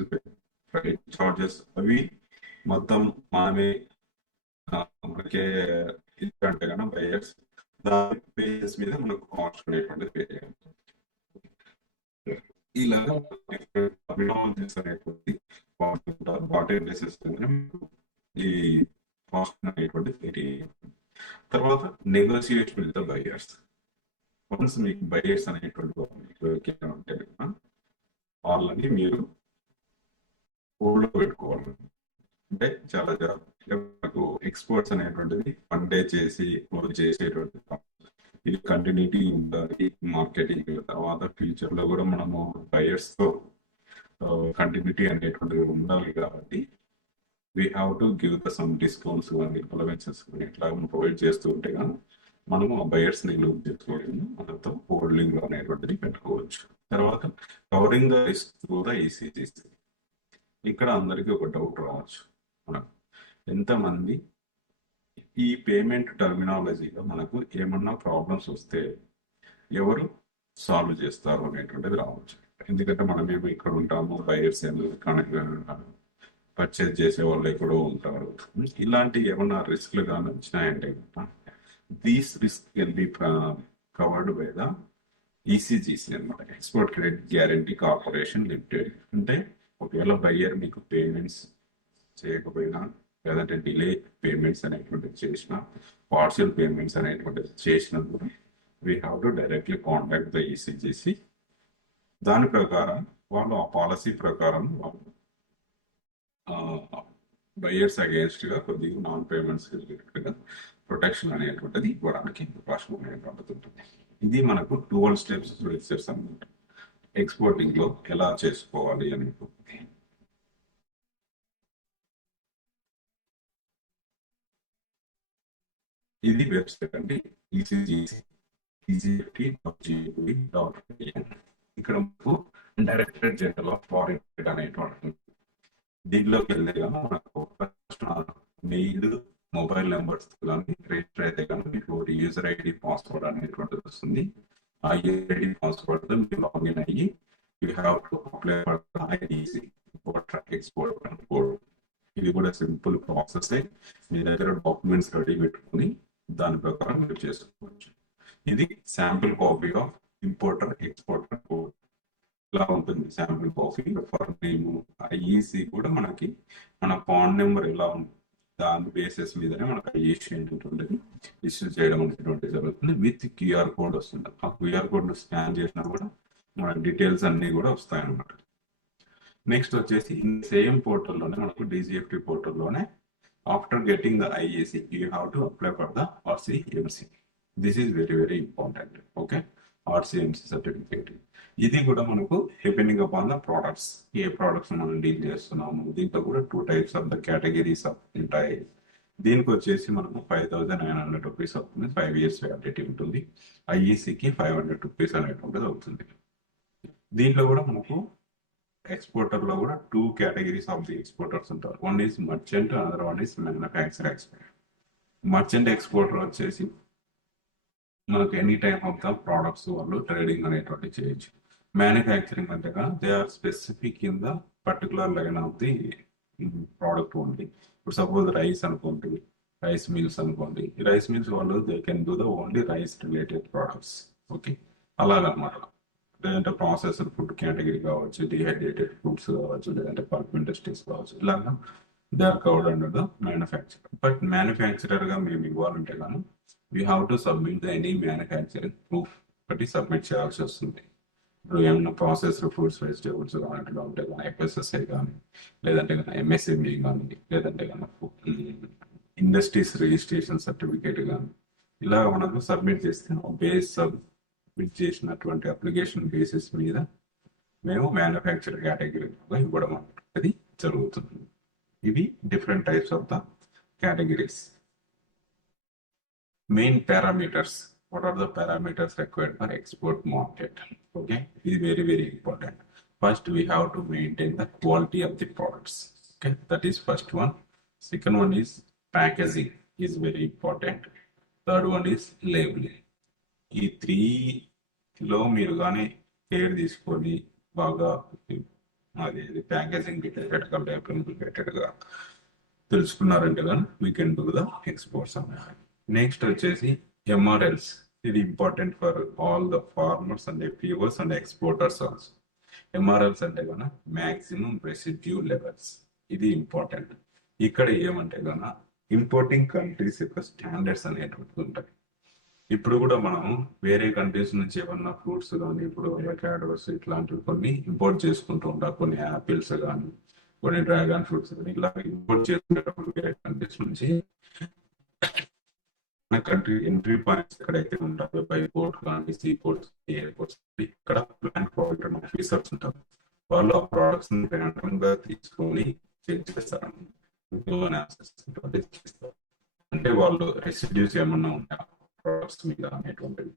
ఫ్రైట్ చార్జెస్ అవి మొత్తం మనమే మనకే అంటే కన్నా బయర్స్ దాని బేసిస్ మీద మనకు కాస్ట్ అనేటువంటిది పే చేయాలి. ఇలాగా టెక్నాలజీస్ అనేటువంటి వాటి బేసిస్ మీద ఈ కాస్ట్ అనేటువంటి వేరీ. తర్వాత negotiation with the buyers. Once మీకు బయర్స్ అనేటువంటి ఉంటే వాళ్ళని మీరు హోల్డ్లో పెట్టుకోవాలి. అంటే చాలా మనకు ఎక్స్పోర్ట్స్ అనేటువంటిది వన్ డే చేసి క్లోజ్ చేసేటువంటి ఇది కంటిన్యూటీ ఉండాలి మార్కెటింగ్. తర్వాత ఫ్యూచర్ లో కూడా మనము బయర్స్ తో కంటిన్యూటీ అనేటువంటిది ఉండాలి కాబట్టి we have to give the sum discounts కానీ అలవెన్సెస్ కానీ ఇట్లా ప్రొవైడ్ చేస్తూ ఉంటే కానీ మనము ఆ బయర్స్ ని లూజ్ చేసుకోవడం మనతో హోల్డింగ్ అనేటువంటిది పెట్టుకోవచ్చు. తర్వాత covering the risk through the ECGs. ఇక్కడ అందరికీ ఒక డౌట్ రావచ్చు, మనకు ఎంతమంది ఈ పేమెంట్ టర్మినాలజీలో మనకు ఏమన్నా ప్రాబ్లమ్స్ వస్తే ఎవరు సాల్వ్ చేస్తారు అనేటువంటిది రావచ్చు. ఎందుకంటే మనమేమో ఇక్కడ ఉంటాము, బయర్స్ పర్చేజ్ చేసే వాళ్ళు ఎక్కడో ఉంటారు. ఇలాంటి ఏమన్నా రిస్క్లు కానీ వచ్చినాయంటే these risk can be covered by the ECGC అనమాట, export credit guarantee corporation limited. అంటే ఒకవేళ బయ్యర్ మీకు పేమెంట్స్ చేయకపోయినా లేదంటే డిలే పేమెంట్స్ అనేటువంటిది చేసిన, పార్షియల్ పేమెంట్స్ అనేటువంటిది చేసినప్పుడు we have to directly contact the ECGC. దాని ప్రకారం వాళ్ళు ఆ పాలసీ ప్రకారం వాళ్ళు బయర్స్ అగేన్స్ట్ గా కొద్దిగా నాన్ పేమెంట్స్ రిలేటెడ్గా ప్రొటెక్షన్ అనేటువంటిది ఇవ్వడానికి అవకాశం అనేటువంటిది ఉంటుంది. ఇది మనకు 12 స్టెప్స్ అనమాట ఎక్స్పోర్టింగ్ లో ఎలా చేసుకోవాలి అనేటువంటిది. ఇది వెబ్సైట్ అండి, ఇక్కడ మనకు director general of foreign trade అనేటువంటి దీనిలోకి వెళ్తే కానీ మనకు మెయిల్ మొబైల్ నెంబర్స్ కానీ రిజిస్టర్ అయితే కానీ మీకు యూజర్ ఐడి పాస్వర్డ్ అనేటువంటిది వస్తుంది. ఆ యూజర్ ఐడి పాస్వర్డ్ మీరు లాగిన్ అయ్యి you have to apply for IDC export code. ఇది కూడా సింపుల్ ప్రాసెస్. మీ దగ్గర డాక్యుమెంట్స్ రెడీ పెట్టుకుని దాని ప్రకారం మీరు చేసుకోవచ్చు. ఇది sample copy of importer exporter code ఇలా ఉంటుంది. Sample copy for name IEC కూడా మనకి మన పాన్ నెంబర్ ఎలా ఉంటుంది దాని బేసిస్ మీదనే మనకు ఐఈసి అనేటువంటిది ఇష్యూ చేయడం అనేటువంటిది జరుగుతుంది. విత్ క్యూఆర్ కోడ్ వస్తుంది. ఆ క్యూఆర్ కోడ్ స్కాన్ చేసినా కూడా మన డీటెయిల్స్ అన్ని కూడా వస్తాయి అన్నమాట. నెక్స్ట్ వచ్చేసి సేమ్ పోర్టల్లోనే మనకు డిజిఎఫ్టి పోర్టల్లోనే after getting the IEC you have to apply for the RCMC. This is very very important. Okay, RCMC certificate. ఇది కూడా మనకు డిపెండింగ్ అపాన్ ద ప్రోడక్ట్స్, ఏ ప్రోడక్ట్స్ మనం డీల్ చేస్తున్నాము. దీంట్లో కూడా 2 types ఆఫ్ ద కేటగిరీస్ ఉంటాయి. దీనికి వచ్చేసి మనకు 5,900 రూపీస్ అవుతుంది. 5 years వ్యాలిడిటీ ఉంటుంది. ఐఈసికి 500 రూపీస్ అనేటువంటిది అవుతుంది. దీంట్లో కూడా మనకు ఎక్స్పోర్టర్ లో కూడా 2 categories ఆఫ్ ది ఎక్స్పోర్టర్స్ ఉంటారు. One is merchant, other one is manufacture export. Merchant exporter వచ్చేసి మనకు any type of the products వాళ్ళు ట్రేడింగ్ అనేటువంటి చేయొచ్చు. మ్యానుఫ్యాక్చరింగ్ అంటే they are specific in the particular line of the product only. ఇప్పుడు suppose rice అనుకోండి, rice mills అనుకోండి, rice mills వాళ్ళు they can do the only rice related products. Okay, అలాగనమాట. లేదంటే ప్రాసెస్డ్ ఫుడ్ కేటగిరీ కావచ్చు, డిహైడ్రేటెడ్ ఫుడ్స్ కావచ్చు, లేదంటే pulp industries కావచ్చు, ఇలాగా they are covered under the manufacture. But manufacturer గా మేము ఇవ్వాలంటే కానీ we have to submit the any manufacturing proof ఒకటి సబ్మిట్ చేయాల్సి వస్తుంది. ఇప్పుడు ఏమైనా ప్రాసెస్డ్ ఫుడ్స్ వెజిటేబుల్స్ కానీ ఉంటే కానీ ఎఫ్ఎస్ఎస్ఐ కానీ, లేదంటే కానీ ఎంఎస్ఎంఈ కానీ, లేదంటే కానీ ఇండస్ట్రీస్ రిజిస్ట్రేషన్ సర్టిఫికేట్ కానీ, ఇలా మనకు సబ్మిట్ చేస్తే బేస్ సబ్మిట్ చేసినటువంటి అప్లికేషన్ బేసిస్ మీద మేము మ్యానుఫ్యాక్చర్ కేటగిరీగా ఇవ్వడం అనేది జరుగుతుంది. ఇవి different types of the categories. Main parameters. What are the parameters required for export market? Okay, it is very very important. First, we have to maintain the quality of the products. Okay, that is first one. Second one is packaging is very important. Third one is labeling. ఈ 3లో మీరు కానీ care తీసుకొని బాగా అది packaging రిలేటెడ్గా, labelling రిలేటెడ్గా తెలుసుకున్నారంటే కానీ we can do the exports అన్నమాట. నెక్స్ట్ వచ్చేసి MRLs. ఇది important for all the farmers and FPOs and exporters also. MRLs అంటే కనుక మ్యాక్సిమం రెసిడ్యూ లెవెల్స్. ఇది ఇంపార్టెంట్. ఇక్కడ ఏమంటే కనుక ఇంపోర్టింగ్ కంట్రీస్ యొక్క స్టాండర్డ్స్ అనేటువంటివి ఉంటాయి. ఇప్పుడు కూడా మనం వేరే కంట్రీస్ నుంచి ఏమన్నా ఫ్రూట్స్ కానీ ఇప్పుడు అవకాడోస్ ఇట్లాంటివి కొన్ని ఇంపోర్ట్ చేసుకుంటూ ఉంటాం. కొన్ని యాపిల్స్ కానీ కొన్ని డ్రాగన్ ఫ్రూట్స్ కానీ ఇలా ఇంపోర్ట్ చేసుకునేటప్పుడు వేరే కంట్రీస్ నుంచి మన కంట్రీ ఎంట్రీ పాయింట్స్ ఎక్కడైతే ఉంటారో బై పోర్ట్ కానీ సీ పోర్ట్స్ ఎయిర్పోర్ట్స్ ఇక్కడ ప్లాంట్ ప్రొడక్ట్ ఆఫీసర్స్ ఉంటారు. వాళ్ళు ఆ ప్రొడక్ట్స్ ని ర్యాండమ్ గా తీసుకొని చెక్ చేస్తారు. అంటే వాళ్ళు రెసిడ్యూస్ ఏమన్నా ఉన్నాయా ప్రొడక్ట్స్ మీద అనేటువంటిది.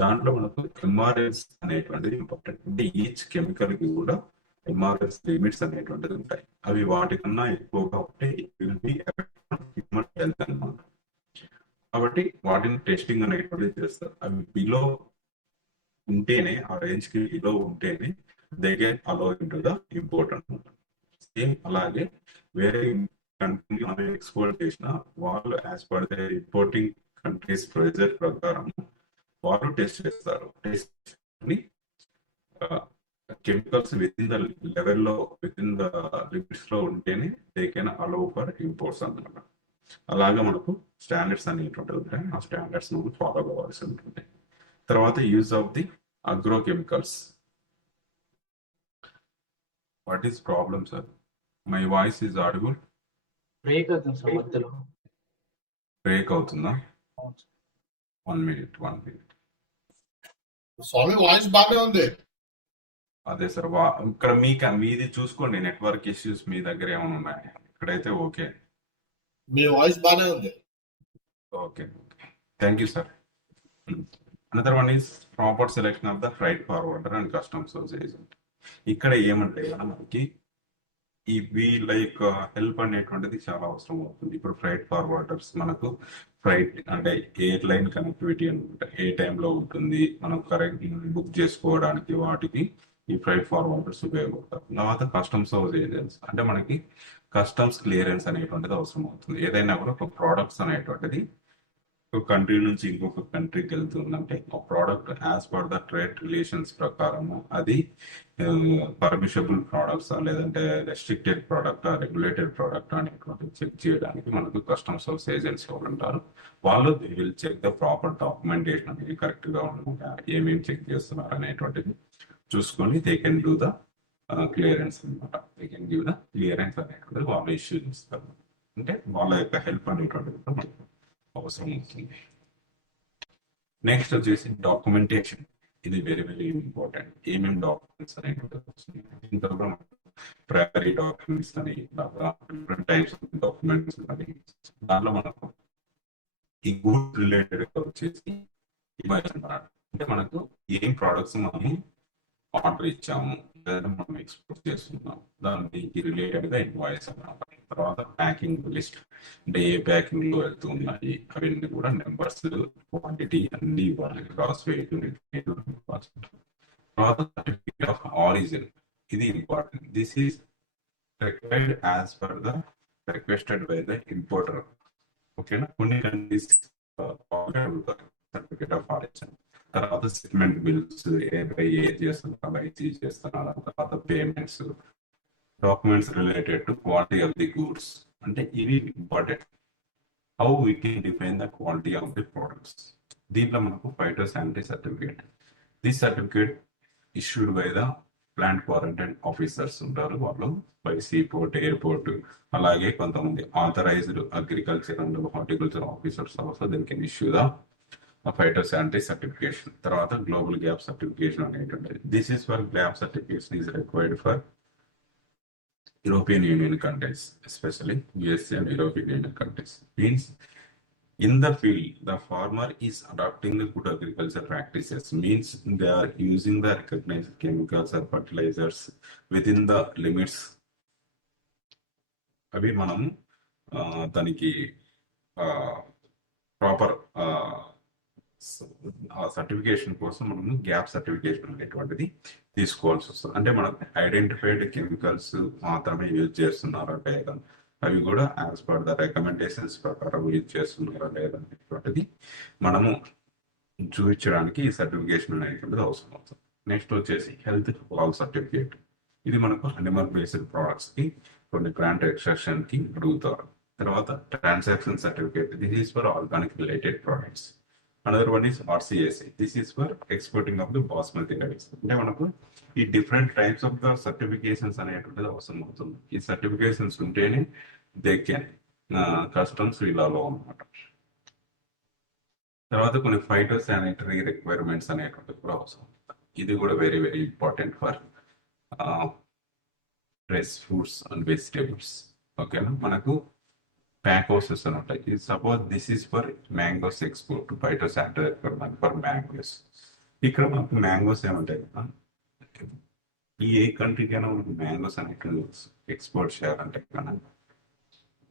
దాంట్లో మనకు MRLs అనేటువంటిది ఇంపార్టెంట్. అంటే ఈచ్ కెమికల్ కి కూడా MRLs లిమిట్స్ అనేటువంటిది ఉంటాయి. అవి వాటికన్నా ఎక్కువగా ఉంటే విల్ బి హ్యూమన్ హెల్త్ అన్నమాట. కాబట్టి వాటిని టెస్టింగ్ అనేటువంటిది చేస్తారు. అవి బిలో ఉంటేనే ఆ రేంజ్ కి బిలో ఉంటేనే they can allow in to the import అనమాట. సేమ్ అలాగే వేరే కంట్రీ మనం ఎక్స్పోర్ట్ చేసిన వాళ్ళు as per the importing countries pressure ప్రకారం వాళ్ళు టెస్ట్ చేస్తారు. Test chemicals with in the లెవెల్లో విత్ ఇన్ ద లిమిట్స్ లో ఉంటేనే they can allow for imports అన్నమాట. అలాగే మనకు స్టాండర్డ్స్ అనేటువంటివి ఉంటాయి. ఆ స్టాండర్డ్స్ మనం ఫాలో అవ్వాల్సి ఉంటుంది. తర్వాత use of the agro chemicals. What is problem sir? My voice is audible? Break అవుతుంది సార్ మధ్యలో. బ్రేక్ అవుతుందా? అవును సార్. 1 minute. స్వామి వాయిస్ బాగానే ఉంది. అదే సార్ ఇక్కడ మీది చూసుకోండి. నెట్వర్క్ ఇష్యూస్ మీ దగ్గర ఏమైనా ఉన్నాయి? ఇక్కడైతే ఓకే. మీ వాయిస్ బాగానే ఉంది. Okay, thank you sir. Another one is proper selection of the freight forwarder and customs agent. ఇక్కడ ఏమంటే మనకి ఇవి లైక్ హెల్ప్ అనేటువంటిది చాలా అవసరం అవుతుంది. ఇప్పుడు ఫ్రైట్ ఫార్వర్డర్స్ మనకు ఫ్రైట్ అంటే ఎయిర్లైన్ కనెక్టివిటీ అనమాట. ఏ టైంలో ఉంటుంది మనం కరెక్ట్ బుక్ చేసుకోవడానికి వాటికి ఈ ఫ్రైట్ ఫార్వర్డర్స్ ఉపయోగపడతారు. తర్వాత కస్టమ్స్ హౌస్ ఏజెంట్స్ అంటే మనకి కస్టమ్స్ క్లియరెన్స్ అనేటువంటిది అవసరం అవుతుంది. ఏదైనా కూడా ఒక ప్రోడక్ట్స్ అనేటువంటిది ఒక కంట్రీ నుంచి ఇంకొక కంట్రీకి వెళ్తుందంటే ఆ product as per the trade relations ప్రకారము అది పర్మిషబుల్ ప్రోడక్ట్స్ లేదంటే రెస్ట్రిక్టెడ్ ప్రోడక్ట్ రెగ్యులేటెడ్ ప్రోడక్ట్ అనేటువంటి చెక్ చేయడానికి మనకు కస్టమ్స్ హౌస్ ఏజెంట్స్ ఉంటారు. వాళ్ళు they will check the proper documentation అనేది కరెక్ట్ గా ఉందా, ఏమేమి చెక్ చేస్తున్నారు అనేటువంటిది చూసుకొని they can do the clearance అనమాట. They can give the clearance అనేటువంటిది వాళ్ళు ఇష్యూ చేస్తారు. అంటే వాళ్ళ యొక్క హెల్ప్ అనేటువంటిది మనకు అవసరం అవుతుంది. నెక్స్ట్ వచ్చేసి డాక్యుమెంటేషన్. ఇది వెరీ వెరీ ఇంపార్టెంట్. ఏమేమి డాక్యుమెంట్స్ అనేటువంటి ప్రైమరీ డాక్యుమెంట్స్ అని డిఫరెంట్ టైప్స్ ఆఫ్ డాక్యుమెంట్స్ అని దానిలో మనకు ఈ గూడ్స్ రిలేటెడ్ వచ్చేసి అంటే మనకు ఏం ప్రోడక్ట్స్ మనము ఆర్డర్ ఇచ్చాము లేదంటే మనం ఎక్స్పోర్ట్ చేస్తున్నాం దానికి రిలేటెడ్ గా ఇన్వాయిస్ అన్నమాట. తర్వాత ప్యాకింగ్ లిస్ట్ అంటే ఏ ప్యాకింగ్ లో వెళ్తున్నాయి అవన్నీ కూడా నెంబర్స్ క్వాంటిటీ అన్ని ఇవ్వాలి. క్రాస్ వెయిట్ తర్వాత సర్టిఫికేట్ ఆఫ్ ఆరిజిన్. ఇది important. This is required as per the requested by the importer. ఓకేనా? కొన్ని కంట్రీస్ సర్టిఫికేట్ ఆఫ్ ఆరిజిన్. తర్వాత సెటిల్మెంట్ బిల్స్ ఏ చేస్తున్నారు చేస్తున్నారు. తర్వాత payments documents related to quality of the goods. అంటే ఇవి important. How we can define the quality of the products. దీంట్లో మనకు phytosanitary certificate. This certificate issued by the plant quarantine officers ఉంటారు. వాళ్ళు బై సీపోర్ట్ ఎయిర్పోర్ట్ అలాగే కొంతమంది authorised agriculture and horticulture officers also they can issue the phytosanitary certification. తర్వాత global gap certification అనేటువంటిది. This is for gap certification is required for European Union countries, especially USA and European Union countries. Means in the field, the farmer is adopting the good agriculture practices. Means they are using the recognized chemicals or fertilizers within the limits. అవి మనం దానికి proper certification కోసం మనం gap certification అనేటువంటిది తీసుకోవాల్సి వస్తుంది. అంటే మనం ఐడెంటిఫైడ్ కెమికల్స్ మాత్రమే యూజ్ చేస్తున్నారు అంటే అవి కూడా యాజ్ పర్ ద రికమెండేషన్స్ ప్రకారం యూజ్ చేస్తున్నారా లేదా అనేటువంటిది మనము చూపించడానికి ఈ సర్టిఫికేషన్ అనేటువంటిది అవసరం అవుతుంది. నెక్స్ట్ వచ్చేసి హెల్త్ వాల్ సర్టిఫికేట్. ఇది మనకు అనిమల్ బేస్డ్ ప్రొడక్ట్స్ కి కొన్ని గ్రాంట్ ఎక్స్ట్రాక్షన్ కి అడుగుతారు. తర్వాత transaction certificate, this is for organic related products. Another one is RCSA, this is for exporting of the basmati rice. అంటే మనకు ఈ different types of the certifications అనేటువంటిది అవసరం అవుతుంది. ఈ సర్టిఫికేషన్స్ ఉంటేనే దే కెన్ కస్టమ్స్ వీళ్ళలో అనమాట. తర్వాత కొన్ని ఫైటో శానిటరీ రిక్వైర్మెంట్స్ అనేటువంటిది కూడా అవసరం. ఇది కూడా very very important for fresh fruits and vegetables. ఓకేనా, మనకు ప్యాక్ హౌసెస్ అని ఉంటాయి. Suppose this is for mangoes export, phyto sanitary requirement for mangoes. ఇక్కడ మనకు మ్యాంగోస్ ఏముంటాయి కదా, ఏ కంట్రీకైనా మనకు మ్యాంగోస్ అనేటువంటి ఎక్స్పోర్ట్ చేయాలంటే కన్నా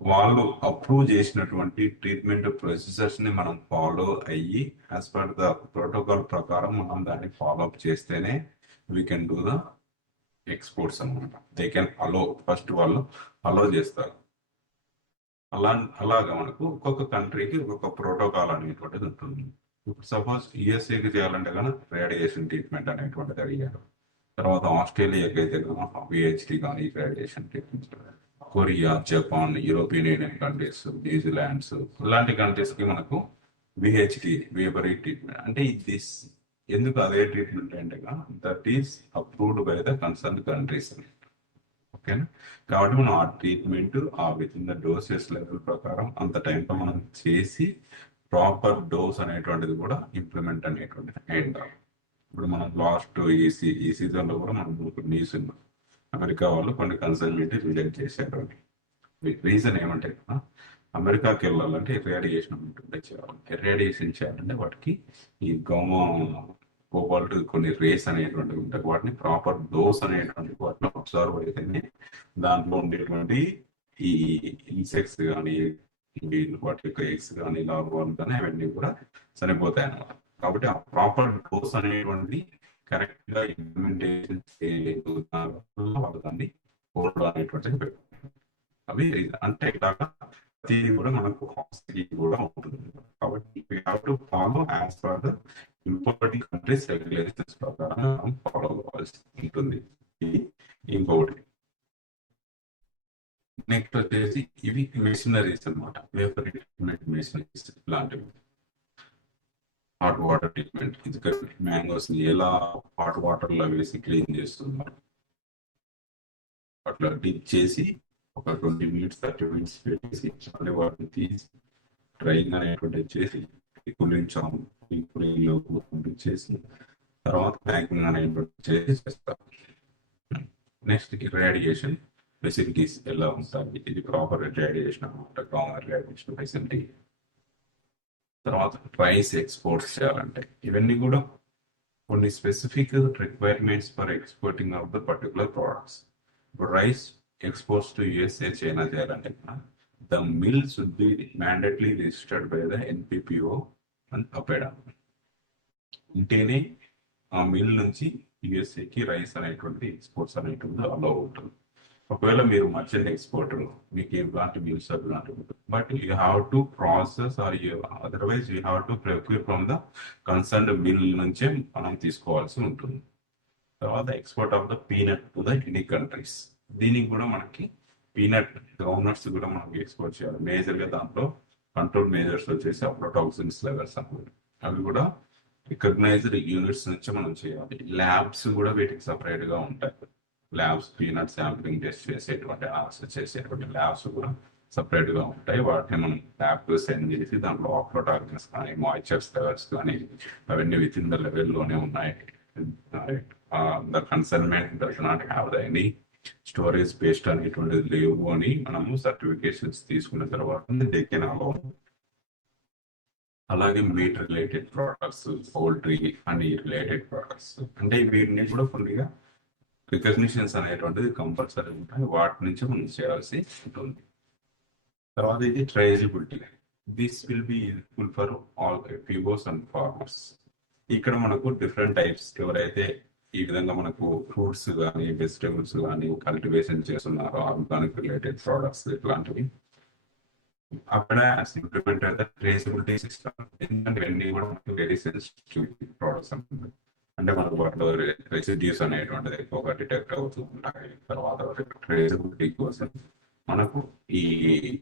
వాళ్ళు అప్రూవ్ చేసినటువంటి ట్రీట్మెంట్ ప్రొసీజర్స్ ని మనం ఫాలో అయ్యి యాజ్ పర్ ద ప్రోటోకాల్ ప్రకారం మనం దాన్ని ఫాలో అప్ చేస్తేనే we can do the exports అనమాట. దే కెన్ అలో, ఫస్ట్ వాళ్ళు అలో చేస్తారు. అలాగా మనకు ఒక్కొక్క కంట్రీకి ఒక్కొక్క ప్రోటోకాల్ అనేటువంటిది ఉంటుంది. ఇప్పుడు సపోజ్ యుఎస్ఏకి చేయాలంటే కనుక రేడియేషన్ ట్రీట్మెంట్ అనేటువంటిది అడిగారు. తర్వాత ఆస్ట్రేలియాకి అయితే కనుక విహెచ్డి కానీ radiation treatment. Korea, Japan, European union countries, New Zealand's ఇలాంటి కంట్రీస్ కి మనకు విహెచ్డి వేపరీ ట్రీట్మెంట్. అంటే దిస్ ఎందుకు అదే ట్రీట్మెంట్ అంటే that is approved by the concern countries. ఓకేనా, కాబట్టి మనం ఆ ట్రీట్మెంట్ ఆ with in the doses level ప్రకారం అంత టైంలో మనం చేసి ప్రాపర్ డోస్ అనేటువంటిది కూడా ఇంప్లిమెంట్ అనేటువంటిది అయింది. ఇప్పుడు మనం లాస్ట్ ఈ సీజన్ లో కూడా మనం న్యూస్ ఉన్నాం, అమెరికా వాళ్ళు కొన్ని కన్సల్టేటివ్ రిజెక్ట్ చేశారు. రీజన్ ఏమంటే అమెరికాకి వెళ్ళాలంటే రేడియేషన్ ఉంటుంది చేయాలి. రేడియేషన్ చేయాలంటే వాటికి ఈ కోబాల్ట్ కొన్ని రేస్ అనేటువంటివి ఉంటాయి. వాటిని ప్రాపర్ డోస్ అనేటువంటి వాటిని అబ్జర్వ్ అయితేనే దాంట్లో ఉండేటువంటి ఈ ఇన్సెక్ట్స్ కానీ వాటి యొక్క ఎగ్స్ కానీ లార్వాలు కానీ అవన్నీ కూడా చనిపోతాయి అన్నమాట. కాబట్టి ఆ ప్రాపర్ డోస్ అనేటువంటి కరెక్ట్ గా ఇంప్లిమెంటేషన్ చేయలేదు, వాళ్ళు దాన్ని హోల్డ్ అనేటువంటిది పెట్టుకుంటారు. అవి అంటే ఇలాగా ప్రతిదీ కూడా మనకు కూడా ఉంటుంది. కాబట్టి we have to follow as per the important countries regulations ప్రకారం మనం ఫాలో అవ్వాల్సి ఉంటుంది. ఇది ఇంకొకటి. నెక్స్ట్ వచ్చేసి ఇవి మెషినరీస్ అనమాట, వేపర్ ట్రీట్మెంట్ మెషినరీస్ లాంటివి. హాట్ వాటర్ ట్రీట్మెంట్, ఇది మ్యాంగోస్ ని ఎలా హాట్ వాటర్ లో వేసి క్లీన్ చేస్తున్నారు, అట్లా డిప్ చేసి ఒక 20 minutes 30 minutes పెట్టేసి మళ్ళీ వాటిని తీసి డ్రైయింగ్ అనేటువంటి చేసి కూలింగ్ లో చేసి తర్వాత ప్యాకింగ్ అనేటువంటి చేస్తారు. నెక్స్ట్ రేడియేషన్ ఫెసిలిటీస్ ఎలా ఉంటాయి, ఇది ప్రాపర్ రేడియేషన్ అనమాట, కామన్ రేడియేషన్ ఫెసిలిటీ. తర్వాత రైస్ ఎక్స్పోర్ట్స్ చేయాలంటే ఇవన్నీ కూడా కొన్ని specific requirements for exporting of the particular products. ఇప్పుడు rice exports to USA China చేయాలంటే the mill should be mandatory registered by the NPPO and APEDA. ఉంటేనే ఆ మిల్ నుంచి యుఎస్ఏకి రైస్ అనేటువంటి ఎక్స్పోర్ట్స్ అనేటువంటి అలో ఉంటుంది. ఒకవేళ మీరు మర్చెంట్ ఎక్స్పోర్టర్, మీకు ఎలాంటి మిల్స్ లాంటివి, but you have to process or otherwise you have to procure from the concerned mill నుంచే మనం తీసుకోవాల్సి ఉంటుంది. తర్వాత export of the peanut to the any countries, దీనికి కూడా మనకి పీనట్ గ్రౌండ్నట్స్ కూడా మనకి ఎక్స్పోర్ట్ చేయాలి. మేజర్గా దాంట్లో కంట్రోల్ మేజర్స్ వచ్చేసి అప్రోటాక్సిన్స్ లెవెల్స్ అన్నమాట. అవి కూడా రికగ్నైజ్డ్ యూనిట్స్ నుంచి మనం చేయాలి. ల్యాబ్స్ కూడా వీటికి సపరేట్ గా ఉంటాయి. ల్యాబ్స్ పీనట్ శాంప్లింగ్ టెస్ట్ చేసేటువంటి అనాలిసిస్ చేసేటువంటి ల్యాబ్స్ కూడా సపరేట్ గా ఉంటాయి. వాటిని మనం ల్యాబ్ సెండ్ చేసి దాంట్లో అప్రోటాక్సిన్స్ కానీ మాయిశ్చర్స్ లెవెల్స్ కానీ అవన్నీ విత్ ఇన్ ద లెవెల్లోనే ఉన్నాయి. The consignment does not have the any storage pest అనేటువంటిది లేవు అని మనము సర్టిఫికేషన్స్ తీసుకున్న తర్వాత దే కెన్ అలౌ. అలాగే meat related products, poultry and related products, అంటే వీటిని కూడా కొద్దిగా రికగ్నిషన్స్ అనేటువంటిది కంపల్సరీ ఉంటాయి. వాటి నుంచి మనం చేయాల్సి ఉంటుంది. తర్వాత ఇది traceability, this will be useful for all POs and farmers. ఇక్కడ మనకు డిఫరెంట్ టైప్స్, ఎవరైతే ఈ విధంగా మనకు ఫ్రూట్స్ కానీ వెజిటేబుల్స్ కానీ కల్టివేషన్ చేస్తున్నారు, ఆర్గానిక్ రిలేటెడ్ ప్రోడక్ట్స్ ఇట్లాంటివి. అక్కడ ఇంప్లిమెంట్ ట్రేసబిలిటీ సిస్టమ్, ఎందుకంటే ఇవన్నీ కూడా మనకు వెరీ సెన్సిటివ్ ప్రోడక్ట్స్ అంటున్నారు. అంటే మనకు వాటిలో రెసిడ్యూస్ అనేటువంటిది ఎక్కువగా డిటెక్ట్ అవుతూ ఉంటాయి. తర్వాత ట్రేసబిలిటీ కోసం మనకు ఈ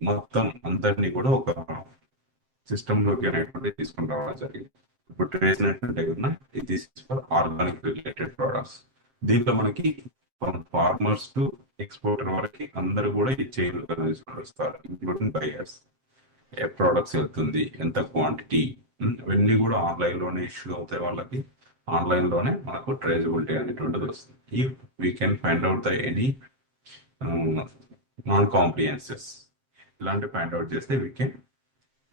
మొత్తం అందరినీ కూడా ఒక సిస్టమ్ లోకి అనేటువంటి తీసుకుని రావడం జరిగింది. ఇప్పుడు ట్రేస్ అంటే కన్నా ఇది ఫర్ ఆర్గానిక్ రిలేటెడ్ ప్రోడక్ట్స్. దీంట్లో మనకి ఫ్రమ్ ఫార్మర్స్ టు ఎక్స్పోర్టర్ వరకు అందరూ కూడా ఈ చైన్ వస్తారు, ఇంక్లూడింగ్ బయర్స్. ఏ ప్రోడక్ట్స్ వెళ్తుంది, ఎంత క్వాంటిటీ, ఇవన్నీ కూడా ఆన్లైన్ లోనే ఇష్యూ అవుతాయి వాళ్ళకి. ఆన్లైన్ లోనే మనకు ట్రేజబిలిటీ అనేటువంటిది వస్తుంది. If we can find out the any non compliances, ఇలాంటి ఫైండ్ అవుట్ చేస్తే వీ కెన్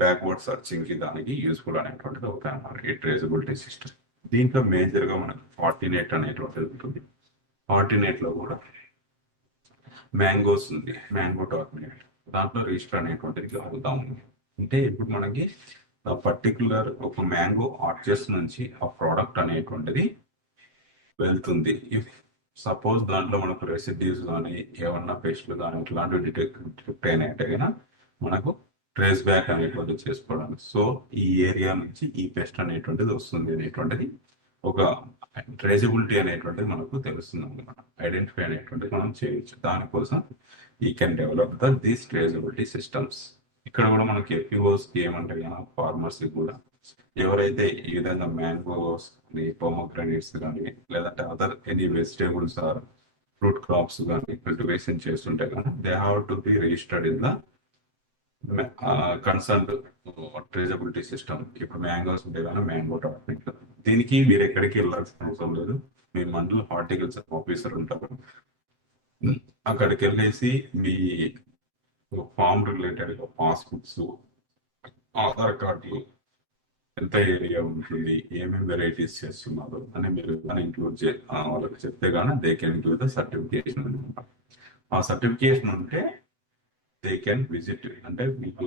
బ్యాక్వర్డ్ సర్చింగ్ కి దానికి యూస్ఫుల్ అనేటువంటిది అవుతాయి అన్నమాట ఈ ట్రేజబిలిటీ సిస్టమ్. దీంట్లో మేజర్ గా మనకు ఫార్టినేట్ అనేటువంటిది ఉంటుంది. ఫార్టినేట్ లో కూడా మ్యాంగోస్ ఉంది, మ్యాంగో టార్మినేట్, దాంట్లో రిజిస్టర్ అనేటువంటిది అవుతా ఉంది. అంటే ఇప్పుడు మనకి పర్టికులర్ ఒక మ్యాంగో ఆర్చర్స్ నుంచి ఆ ప్రోడక్ట్ అనేటువంటిది వెళ్తుంది. ఇఫ్ సపోజ్ దాంట్లో మనకు రెసిడ్యూస్ కానీ ఏమన్నా పేస్ట్లు కానీ ఇట్లాంటివి డిటెక్ట్ అయినట్టే కనుక మనకు ట్రేస్ బ్యాక్ అనేటువంటిది చేసుకోవడానికి. సో ఈ ఏరియా నుంచి ఈ పెస్ట్ అనేటువంటిది వస్తుంది అనేటువంటిది ఒక ట్రేజబిలిటీ అనేటువంటిది మనకు తెలుస్తుంది అనమాట. ఐడెంటిఫై అనేటువంటిది మనం చేయొచ్చు. దానికోసం ఈ కెన్ డెవలప్ దీస్ ట్రేజబిలిటీ సిస్టమ్స్. ఇక్కడ కూడా మనకి ఎఫ్పిఓస్ ఏమంటే ఫార్మర్స్ కూడా ఎవరైతే ఈ విధంగా మ్యాంగోస్ కానీ పొమోగ్రానేట్స్ కానీ లేదంటే other any vegetables or fruit crops కానీ కల్టివేషన్ చేస్తుంటే కానీ they have to be registered in the concern traceability system. ఇప్పుడు మ్యాంగోస్ ఉంటే కానీ మ్యాంగో టాపిక్, దీనికి మీరు ఎక్కడికి వెళ్ళాల్సిన అవసరం లేదు. మీ మండల హార్టికల్చర్ ఆఫీసర్ ఉంటారు, అక్కడికి వెళ్ళేసి మీ ఫార్మ్ రిలేటెడ్ పాస్బుక్స్, ఆధార్ కార్డులు, ఎంత ఏరియా ఉంటుంది, ఏమేమి వెరైటీస్ చేస్తున్నారు అని మీరు ఇంక్లూడ్ వాళ్ళకి చెప్తే కానీ they can include the certification అనమాట. ఆ సర్టిఫికేషన్ ఉంటే దే కెన్ విజిట్, అంటే మీకు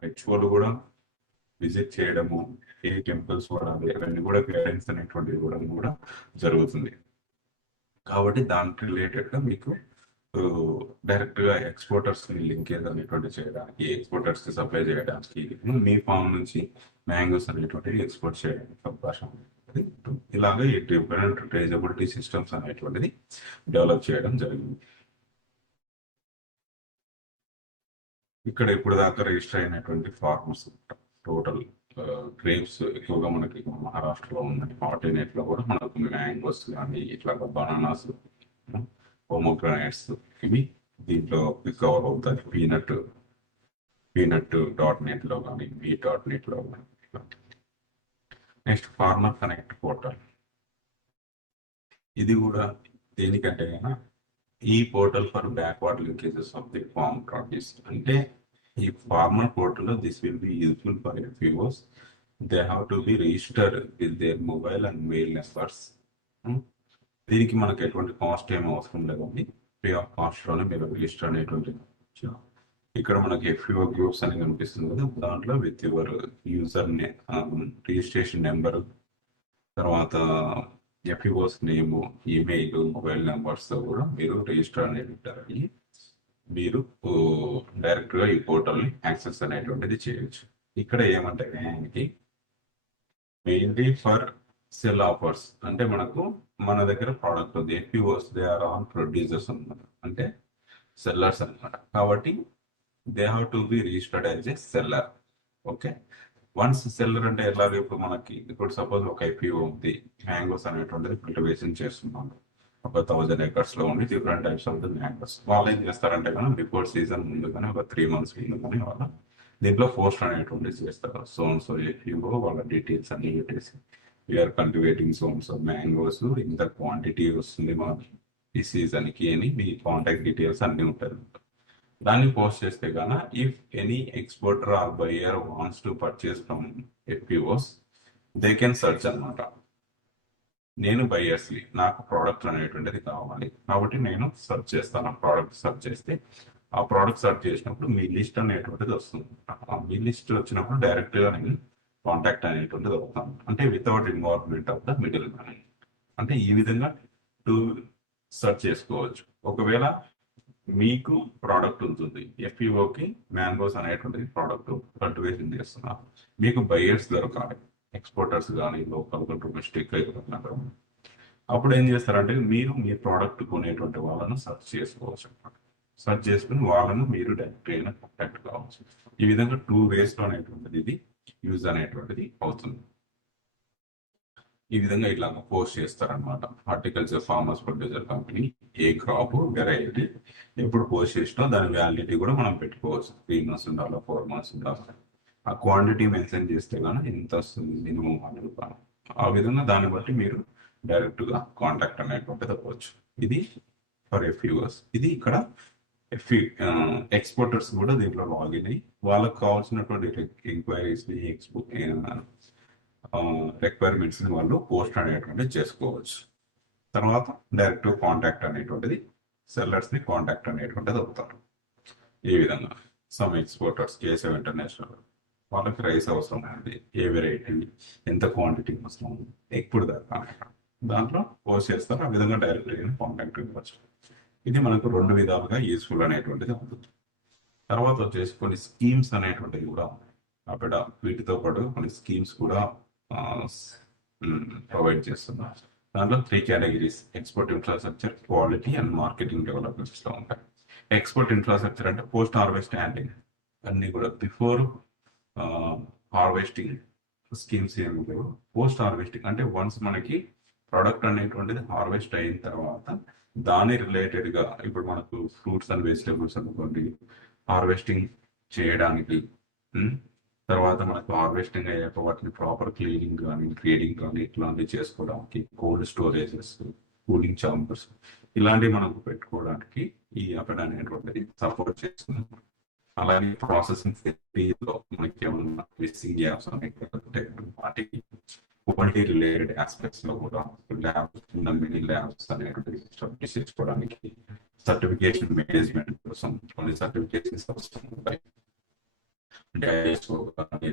హెచ్ఓలు కూడా విజిట్ చేయడము, ఏ టెంపుల్స్ వాడాలి అవన్నీ కూడా గైడెన్స్ అనేటువంటిది ఇవ్వడం కూడా జరుగుతుంది. కాబట్టి దానికి రిలేటెడ్ గా మీకు డైరెక్ట్ గా ఎక్స్పోర్టర్స్ ని లింకేజ్ అనేటువంటి చేయడానికి, ఎక్స్పోర్టర్స్ కి సప్లై చేయడానికి, మీ ఫామ్ నుంచి మ్యాంగోస్ అనేటువంటివి ఎక్స్పోర్ట్ చేయడానికి అవకాశం ఉంటుంది. ఇలాగే ఈ డిఫరెంట్ ట్రేజబిలిటీ సిస్టమ్స్ అనేటువంటిది డెవలప్ చేయడం జరిగింది. ఇక్కడ ఇప్పుడు దాకా రిజిస్టర్ అయినటువంటి ఫార్మర్స్ టోటల్ గ్రేప్స్ ఎక్కువగా మనకి మహారాష్ట్రలో ఉన్నాయి. ఫార్టినేట్ లో కూడా మనకు మ్యాంగోస్ కానీ ఇట్లా బనానాస్, పొమోగ్రానేట్స్ ఇవి దీంట్లో కవర్ అవుతాయి. పీనట్ డాట్ నెట్ లో కానీ మీ.నెట్ లో కానీ. Next farmer connect portal. ఇది కూడా దేనికంటే కన్నా ఈ portal for backward linkages of the farm produce. అంటే ఈ farmer portal this will be useful for FPOs. They have to be registered with their mobile and mail numbers. దీనికి మనకు ఎటువంటి కాస్ట్ ఏమి అవసరం లేదండి, ఫ్రీ ఆఫ్ కాస్ట్ లోనే మీరు రిజిస్టర్ అనేటువంటి. ఇక్కడ మనకి ఎఫ్పిఓ గ్రూప్స్ అని కనిపిస్తుంది కదా, దాంట్లో with your user registration number, తర్వాత FPOs name, email, mobile numbers తో కూడా మీరు రిజిస్టర్ అనేటువంటి మీరు డైరెక్ట్ గా ఈ పోర్టల్ ని యాక్సెస్ అనేటువంటిది చేయొచ్చు. ఇక్కడ ఏమంటే మనకి మెయిన్లీ ఫర్ సెల్ ఆఫర్స్, అంటే మనకు మన దగ్గర ప్రోడక్ట్ ఉంది, FPOs they are all producers అనమాట, అంటే సెల్లర్స్ అనమాట. కాబట్టి they have to be registered as a seller. Okay, once seller అంటే ఎలాగో ఇప్పుడు మనకి ఇప్పుడు సపోజ్ ఒక ఎఫ్పిఓ ఉంది, మ్యాంగోస్ అనేటువంటిది కల్టివేషన్ చేస్తున్నాము ఒక 1000 acres లో ఉండి different types of the mangoes. వాళ్ళు ఏం చేస్తారంటే కానీ బిఫోర్ సీజన్ ముందు కానీ ఒక 3 months ముందు కానీ వాళ్ళ దీంట్లో పోస్ట్ అనేటువంటి చేస్తారు. సో ఎఫ్పిఓ వాళ్ళ డీటెయిల్స్ అన్ని పెట్టేసి వీఆర్ కల్టివేటింగ్ సో మ్యాంగోస్ ఇంత క్వాంటిటీ వస్తుంది మనకి ఈ సీజన్ కి అని మీ కాంటాక్ట్ డీటెయిల్స్ అన్ని ఉంటాయి. దాన్ని పోస్ట్ చేస్తే గాన if any exporter or buyer wants to purchase from FPOs they can search అనమాట. నేను బయర్స్ నాకు ప్రోడక్ట్ అనేటువంటిది కావాలి కాబట్టి నేను సెర్చ్ చేస్తాను. ప్రోడక్ట్ సెర్చ్ చేస్తే ఆ ప్రోడక్ట్ సెర్చ్ చేసినప్పుడు మీ లిస్ట్ అనేటువంటిది వస్తుంది. ఆ మీ లిస్ట్ వచ్చినప్పుడు డైరెక్ట్ గా నేను కాంటాక్ట్ అనేటువంటిది అవుతాను, అంటే without involvement of the middle man. అంటే ఈ విధంగా సెర్చ్ చేసుకోవచ్చు. ఒకవేళ మీకు ప్రోడక్ట్ ఉంటుంది, ఎఫ్ఈఓకి మ్యాంగోస్ అనేటువంటిది ప్రోడక్ట్ కల్టివేషన్ చేస్తున్నారు, మీకు బయర్స్ దొరకాలి, ఎక్స్పోర్టర్స్ కానీ లోకల్ డొమెస్టిక్, అప్పుడు ఏం చేస్తారంటే మీరు మీ ప్రోడక్ట్ కొనేటువంటి వాళ్ళను సెర్చ్ చేసుకోవచ్చు అనమాట. సెర్చ్ చేసుకుని వాళ్ళను మీరు డైరెక్ట్ అయినా కాంటాక్ట్ కావచ్చు. ఈ విధంగా 2 ways లో అనేటువంటిది ఇది యూజ్ అనేటువంటిది అవుతుంది. ఈ విధంగా ఇట్లా పోస్ట్ చేస్తారనమాట. హార్టికల్చర్ ఫార్మర్స్ ప్రొడ్యూసర్ కంపెనీ ఏ క్రాప్ వెరైటీ ఎప్పుడు పోస్ట్ చేసినా దాని వ్యాలిడిటీ కూడా మనం పెట్టుకోవచ్చు. 3 months ఉండాలి, 4 months ఉండాలి. ఆ క్వాంటిటీ మెన్షన్ చేస్తే కానీ ఎంత వస్తుంది మినిమం 100 రూపాయలు. ఆ విధంగా దాన్ని బట్టి మీరు డైరెక్ట్ గా కాంటాక్ట్ అనేటువంటిది అవ్వచ్చు. ఇది ఫర్ ఎఫ్యూవర్స్. ఇది ఇక్కడ ఎక్స్పోర్టర్స్ కూడా దీంట్లో లాగిన్ అయ్యి వాళ్ళకి కావాల్సినటువంటి ఎంక్వైరీస్ ని రిక్వైర్మెంట్స్ ని వాళ్ళు పోస్ట్ అనేటువంటిది చేసుకోవచ్చు. తర్వాత డైరెక్ట్ కాంటాక్ట్ అనేటువంటిది సెల్లర్స్ ని కాంటాక్ట్ అనేటువంటిది అవుతారు. ఈ విధంగా సమ్ ఎక్స్పోర్టర్స్ కేశవ్ ఇంటర్నేషనల్ వాళ్ళకి రైస్ అవసరం ఉంది, ఏ వెరైటీ ఎంత క్వాంటిటీ అవసరం ఉంది, ఎప్పుడు దాకా దాంట్లో పోస్ట్ చేస్తారు. ఆ విధంగా డైరెక్ట్ కాంటాక్ట్ ఇవ్వచ్చు. ఇది మనకు 2 విధాలుగా యూస్ఫుల్ అనేటువంటిది అవుతుంది. తర్వాత వచ్చేసి కొన్ని స్కీమ్స్ అనేటువంటివి కూడా అక్కడ వీటితో పాటు కొన్ని స్కీమ్స్ కూడా ప్రొవైడ్ చేస్తున్నారు. దాంట్లో 3 categories: export infrastructure, quality and marketing developments లో ఉంటాయి. ఎక్స్పోర్ట్ ఇన్ఫ్రాస్ట్రక్చర్ అంటే పోస్ట్ హార్వెస్ట్ హ్యాండ్లింగ్ అన్ని కూడా బిఫోర్ హార్వెస్టింగ్ స్కీమ్స్ ఏమి లేవు. పోస్ట్ హార్వెస్టింగ్ అంటే వన్స్ మనకి ప్రొడక్ట్ అనేటువంటిది హార్వెస్ట్ అయిన తర్వాత దాని రిలేటెడ్ గా ఇప్పుడు మనకు ఫ్రూట్స్ అండ్ వెజిటేబుల్స్ అనుకోండి, హార్వెస్టింగ్ చేయడానికి, తర్వాత మనకు హార్వెస్టింగ్ అయ్యాక వాటిని ప్రాపర్ క్లీనింగ్ కానీ గ్రేడింగ్ కానీ ఇట్లాంటివి చేసుకోవడానికి కోల్డ్ స్టోరేజెస్, కూలింగ్ చాంబర్స్ ఇలాంటివి మనకు పెట్టుకోవడానికి ఈ అపెడా అనేటువంటిది సపోర్ట్ చేస్తుంది. అలాగే ప్రాసెసింగ్ ఫెసిలిటీలో మనకి ఏమన్నా మిస్సింగ్ గ్యాప్స్ అనేవి వాటికి క్వాలిటీ రిలేటెడ్ ఆస్పెక్ట్స్ లో కూడా ల్యాబ్స్, మినీ ల్యాబ్స్ అనేటువంటి స్టాబ్లిష్ చేసుకోవడానికి, సర్టిఫికేషన్ మేనేజ్మెంట్ కోసం కొన్ని సర్టిఫికేషన్స్ అవసరం ఉంటాయి. అంటే ISO కానీ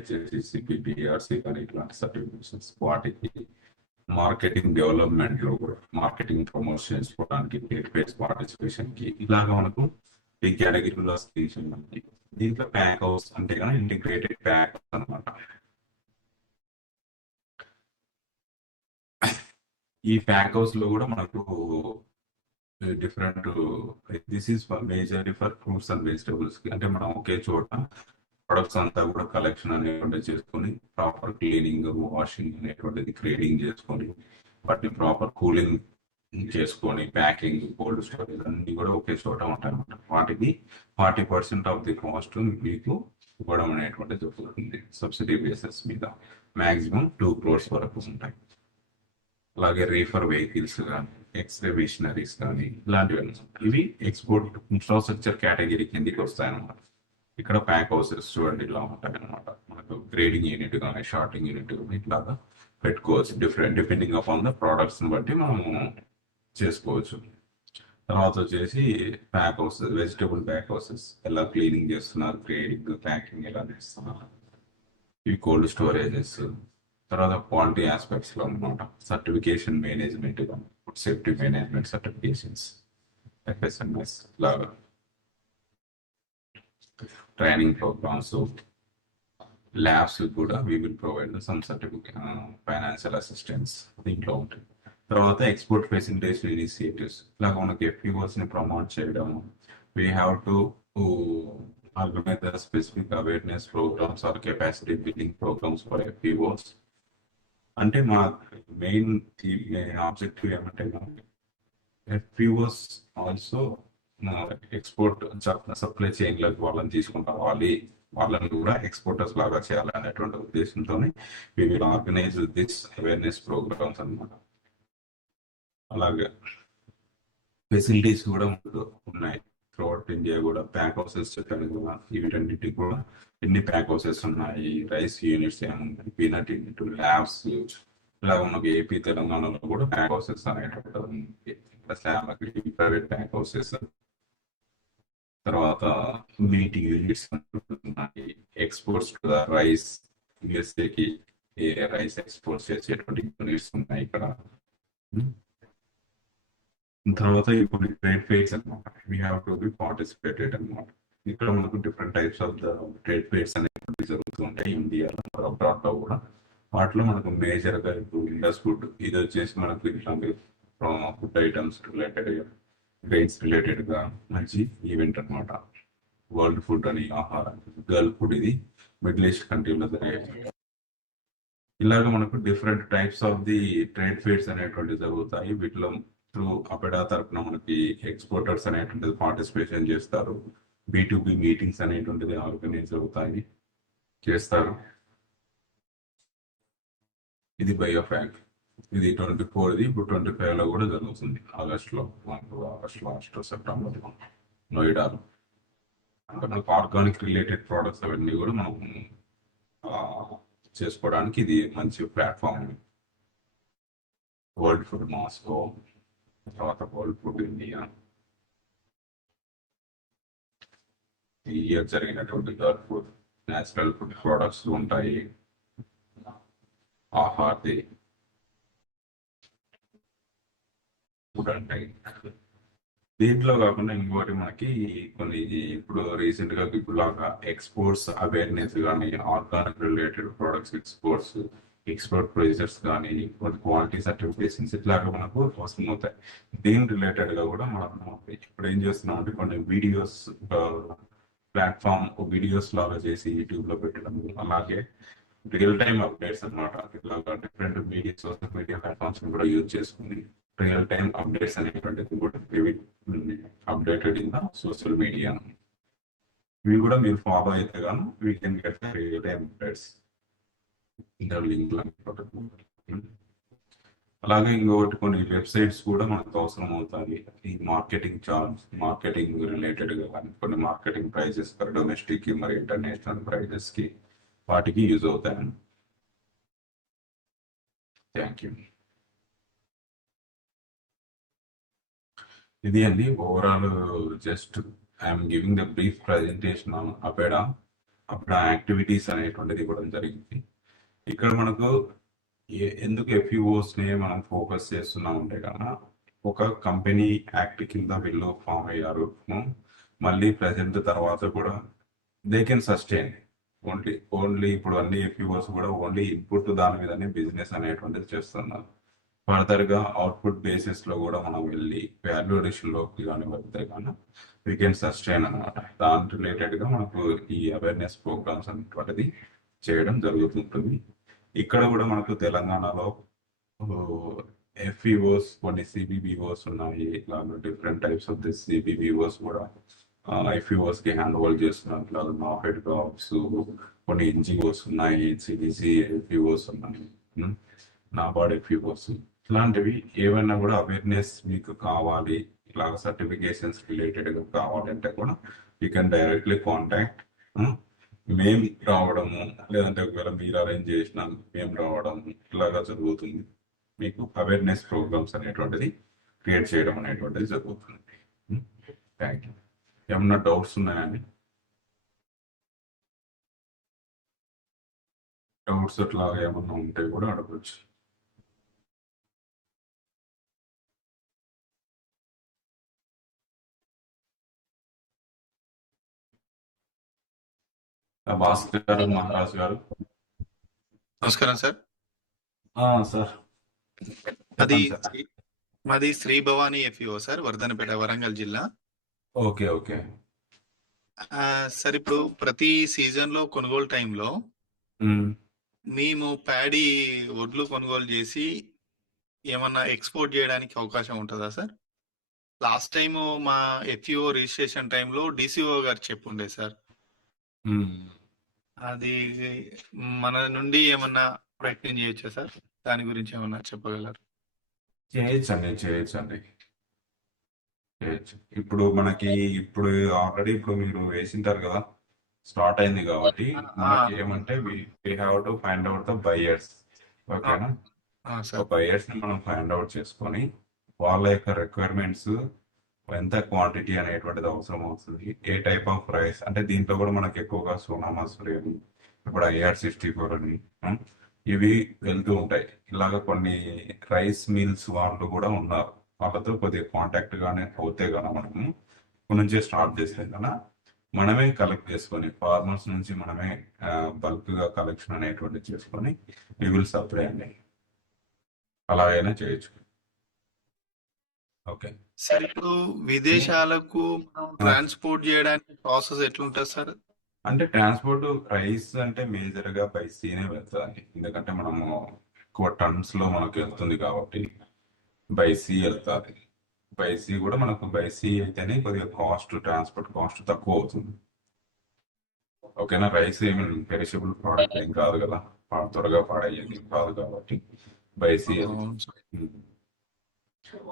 CPBRC కానీ ఇట్లాంటి సర్టిఫికేషన్స్, వాటికి మార్కెటింగ్ డెవలప్మెంట్ లో కూడా మార్కెటింగ్ ప్రమోట్ చేసుకోవడానికి, ట్రేడ్ ఫేర్స్ పార్టిసిపేషన్ కి ఇలాగా మనకు ఈ కేటగిరీలో స్కీమ్స్ ఉన్నాయి. దీంట్లో ప్యాక్ హౌస్ అంటే కానీ ఇంటిగ్రేటెడ్ ప్యాక్ హౌస్ అనమాట. ఈ ప్యాక్ హౌస్ లో కూడా మనకు different, this is majorly for fruits and vegetables కి. అంటే మనం ఒకే చోట ప్రొడక్ట్స్ అంతా కూడా కలెక్షన్ అనేటువంటిది చేసుకొని ప్రాపర్ క్లీనింగ్, వాషింగ్ అనేటువంటిది గ్రేడింగ్ చేసుకొని వాటిని ప్రాపర్ కూలింగ్ చేసుకొని ప్యాకింగ్, కోల్డ్ స్టోరేజ్ అన్ని కూడా ఒకే చోట ఉంటాయి అన్నమాట. వాటికి 40% ఆఫ్ ది కాస్ట్ మీకు ఇవ్వడం అనేటువంటిది జరుగుతుంది సబ్సిడీ బేసిస్ మీద. మాక్సిమం 2 crores వరకు ఉంటాయి. అలాగే రీఫర్ వెహికల్స్ కానీ, ఎక్స్రే మిషనరీస్ కానీ ఇలాంటివి ఇవి ఎక్స్పోర్ట్ ఇన్ఫ్రాస్ట్రక్చర్ కేటగిరీ కిందికి వస్తాయి అన్నమాట. ఇక్కడ ప్యాక్ హౌసెస్ చూడండి ఇలా ఉంటాయి అనమాట. మనకు గ్రేడింగ్ యూనిట్ కానీ షార్టింగ్ యూనిట్ ఇట్లాగా పెట్టుకోవచ్చు. డిపెండింగ్ అపాన్ ద ప్రోడక్ట్స్ బట్టి మనము చేసుకోవచ్చు. తర్వాత వచ్చేసి pack houses, vegetable pack houses ఎలా క్లీనింగ్ చేస్తున్నారు, గ్రేడింగ్, ప్యాకింగ్ ఎలా చేస్తున్నారు, ఇవి కోల్డ్ స్టోరేజెస్. తర్వాత క్వాలిటీ ఆస్పెక్ట్స్ లో అనమాట. Certification management, food safety management certifications, FSMS లాగా ట్రైనింగ్ ప్రోగ్రామ్స్, ల్యాబ్స్ కూడా we will provide some certificate, financial assistance దీంట్లో ఉంటుంది. తర్వాత ఎక్స్పోర్ట్ ఫెసిలిటీస్ ఇనిషియేటివ్స్ ఇలాగ మనకి FPOs ని ప్రమోట్ చేయడం. We have to organise the specific awareness programmes or capacity building programmes for FPOs. అంటే మా మెయిన్ ఆబ్జెక్టివ్ ఏమంటే FPOs also export supply chain లకు వాళ్ళని తీసుకుని రావాలి, వాళ్ళని కూడా ఎక్స్పోర్టర్స్ లాగా చేయాలి అనేటువంటి ఉద్దేశంతో we will organise this awareness programmes అన్నమాట. అలాగే ఫెసిలిటీస్ కూడా ఉన్నాయి త్రూఅవుట్ ఇండియా కూడా. ప్యాక్ హౌసెస్ చెప్పాను కూడా, వీటన్నిటికి కూడా ఎన్ని ప్యాక్ హౌసెస్ ఉన్నాయి, రైస్ యూనిట్స్ ఏమున్నాయి, పీనట్ యూనిట్, ల్యాబ్స్ ఇలా మనకి ఏపీ తెలంగాణలో కూడా ప్యాక్ హౌసెస్ అనేటువంటి ప్రైవేట్ ప్యాక్ హౌసెస్. తర్వాత మీట్ యూనిట్స్ ఉన్నాయి. ఎక్స్పోర్ట్స్ రైస్ యుఎస్ఏకి రైస్ ఎక్స్పోర్ట్స్ చేసేటువంటి యూనిట్స్ ఉన్నాయి ఇక్కడ. తర్వాత ఇప్పుడు ట్రేడ్ ఫెయిర్స్ అనమాట, we have to be participated అనమాట. ఇక్కడ మనకు different types of the trade fairs అనేవి జరుగుతూ ఉంటాయి ఇండియాలో అబ్రాడ్ లో కూడా. వాటిలో మనకు మేజర్ గా ఇప్పుడు ఇండస్ ఫుడ్, ఇది వచ్చేసి మనకు ఇట్లాంటి food items related, grains related గా మంచి ఈవెంట్ అనమాట. వరల్డ్ ఫుడ్ అని ఆహారం, గర్ల్ ఫుడ్, ఇది మిడిల్ ఈస్ట్ కంట్రీలో జరిగే. ఇలాగ మనకు different types of the trade fairs అనేటువంటివి జరుగుతాయి. వీటిలో త్రూ అపెడా తరఫున మనకి ఎక్స్పోర్టర్స్ అనేటువంటిది పార్టిసిపేషన్ చేస్తారు. బి మీటింగ్స్ అనేటువంటిది ఆర్గనైజ్ అవుతాయి, చేస్తారు. ఇది బయోఫ్యాక్, ఇది 24ది, ఇప్పుడు 25 లో కూడా జరుగుతుంది. ఆగస్టులో లాస్ట్ సెప్టెంబర్ నోయిడాలో. అంటే మనకు ఆర్గానిక్ రిలేటెడ్ ప్రోడక్ట్స్ అవన్నీ కూడా మనం చేసుకోవడానికి ఇది మంచి ప్లాట్ఫామ్. వరల్డ్ ఫుడ్ మాస్కో, తర్వాత వరల్డ్ ఫుడ్ ఇండియా, ఈ ఇయర్ జరిగినటువంటి girl food, natural food products ఉంటాయి, ఆహార్ది ఫుడ్ ఉంటాయి. దీంట్లో కాకుండా ఇంకోటి మనకి కొన్ని ఇప్పుడు రీసెంట్ గా ఇప్పుడు లాగా ఎక్స్పోర్ట్స్ అవేర్నెస్ కానీ, organic related products export prices కానీ, కొన్ని క్వాలిటీ సర్టిఫికేషన్స్ ఇట్లాగా మనకు అవసరం అవుతాయి. దీని రిలేటెడ్ గా కూడా మనం ఇప్పుడు ఏం చేస్తున్నాం అంటే కొన్ని వీడియోస్ ప్లాట్ఫామ్ వీడియోస్ లాగా చేసి యూట్యూబ్ లో పెట్టడం, అలాగే రియల్ టైమ్ అప్డేట్స్ అనమాట. ఇట్లాగా different media, social media platforms కూడా యూజ్ చేసుకుని రియల్ టైమ్ అప్డేట్స్ అనేటువంటిది కూడా updated in the social media. ఇవి కూడా మీరు ఫాలో అయితే గాను we can get the real time updates in the link. అలాగే ఇంకొకటి కొన్ని వెబ్సైట్స్ కూడా మనకు అవసరం అవుతాయి. ఈ మార్కెటింగ్ రిలేటెడ్ గా కానీ, కొన్ని మార్కెటింగ్ ప్రైజెస్ డొమెస్టిక్ కి మరి ఇంటర్నేషనల్ ప్రైజెస్ కి వాటికి యూజ్ అవుతాయి. Thank you. ఇది అండి overall, just I'm giving the brief presentation on APEDA activities అనేటువంటిది ఇవ్వడం జరిగింది. ఇక్కడ మనకు ఎందుకు FUOs ని మనం ఫోకస్ చేస్తున్నాం అంటే కన్నా, ఒక కంపెనీ యాక్ట్ కింద వీళ్ళు ఫామ్ అయ్యారు, మళ్ళీ ప్రజెంట్ తర్వాత కూడా దే కెన్ సస్టైన్ ఓన్లీ ఇప్పుడు అన్ని FUOs కూడా ఓన్లీ ఇన్పుట్ దాని మీదనే బిజినెస్ అనేటువంటిది చేస్తున్నారు. ఫర్దర్ గా అవుట్పుట్ బేసిస్ లో కూడా మనం వెళ్ళి వాల్యూ అడిషన్ లోకి కానీ వెళ్తే కానీ వీ కెన్ సస్టైన్ అనమాట. దాని రిలేటెడ్ గా మనకు ఈ అవేర్నెస్ ప్రోగ్రామ్స్ అనేటువంటిది చేయడం జరుగుతుంటుంది. ఇక్కడ కూడా మనకు తెలంగాణలో FEOs, కొన్ని CBBOs ఉన్నాయి. ఇలాగ different types of this CBBOs కూడా FEOs కి హ్యాండ్ ఓవర్ చేస్తున్నారు. ఇట్లా నాఫెడ్ డాగ్స్, కొన్ని NGOs ఉన్నాయి, CDC FEOs ఉన్నాయి, నాబార్డ్ FEOs. ఇట్లాంటివి ఏమైనా కూడా అవేర్నెస్ మీకు కావాలి, ఇలాగ సర్టిఫికేషన్స్ రిలేటెడ్ గా కావాలంటే కూడా యూ కెన్ డైరెక్ట్లీ కాంటాక్ట్. మేము రావడము, లేదంటే ఒకవేళ మీరు అరేంజ్ చేసిన మేము రావడం, ఇలాగా జరుగుతుంది. మీకు అవేర్నెస్ ప్రోగ్రామ్స్ అనేటువంటిది క్రియేట్ చేయడం అనేటువంటిది జరుగుతుంది. Thank you. ఏమన్నా డౌట్స్ ఉన్నాయండి? డౌట్స్ అట్లా ఏమన్నా ఉంటే కూడా అడగచ్చు. భాస్కర్ మహారాజ్ గారు. నమస్కారం సార్. సార్ అది మాది శ్రీ భవానీ FEO సార్, వర్ధనపేట, వరంగల్ జిల్లా. ఓకే ఓకే సార్, ఇప్పుడు ప్రతి సీజన్ లో కొనుగోలు టైంలో మేము ప్యాడీ వడ్లు కొనుగోలు చేసి ఏమన్నా ఎక్స్పోర్ట్ చేయడానికి అవకాశం ఉంటుందా సార్? లాస్ట్ టైం మా FEO రిజిస్ట్రేషన్ టైంలో DCO గారు చెప్పుండే సార్. అది మన నుండి ఏమన్నా ప్రయత్నం చేయొచ్చా సార్? దాని గురించి ఏమన్నా చెప్పగలరు? చేయొచ్చండి. ఇప్పుడు మనకి ఆల్రెడీ మీరు వేసింటారు కదా, స్టార్ట్ అయింది కాబట్టి మనకి ఏమంటే we have to find out the buyers. ఓకేనా? బయర్స్ ని మనం ఫైండ్ అవుట్ చేసుకొని వాళ్ళ యొక్క రిక్వైర్మెంట్స్, ఎంత క్వాంటిటీ అనేటువంటిది అవసరం అవుతుంది, ఏ టైప్ ఆఫ్ రైస్ అంటే దీంట్లో కూడా మనకి ఎక్కువగా సోనా మసూరి, ఇప్పుడు IR64 అని ఇవి వెళ్తూ ఉంటాయి. ఇలాగ కొన్ని రైస్ మిల్స్ వాళ్ళు కూడా ఉన్నారు వాళ్ళతో కొద్దిగా కాంటాక్ట్ గానే అవుతే కనుక మనము ఇప్పటి నుంచే స్టార్ట్ చేస్తే కనుక మనమే కలెక్ట్ చేసుకొని ఫార్మర్స్ నుంచి మనమే బల్క్ గా కలెక్షన్ అనేటువంటి చేసుకొని వి విల్ సప్లై అండి. అలాగైనా చేయొచ్చు. ఓకే. సార్ ఇప్పుడు విదేశాలకు ట్రాన్స్పోర్ట్ చేయడానికి ప్రాసెస్ ఎట్లుంటుంది సార్? అంటే ట్రాన్స్పోర్ట్ రైస్ అంటే మేజర్ గా బై సీనే వెళ్తుంది. ఎందుకంటే మనము ఎక్కువ టన్స్ లో మనకు వెళ్తుంది కాబట్టి బై సీ వెళ్తుంది. బై సీ కూడా మనకు బై సీ అయితేనే కొద్దిగా ట్రాన్స్పోర్ట్ కాస్ట్ తక్కువ అవుతుంది. ఓకేనా. రైస్ ఏమి పెరిషబుల్ ప్రోడక్ట్ ఏం కాదు కదా, త్వరగా పాడయ్యేది కాదు కాబట్టి బై సీ. అవును సార్.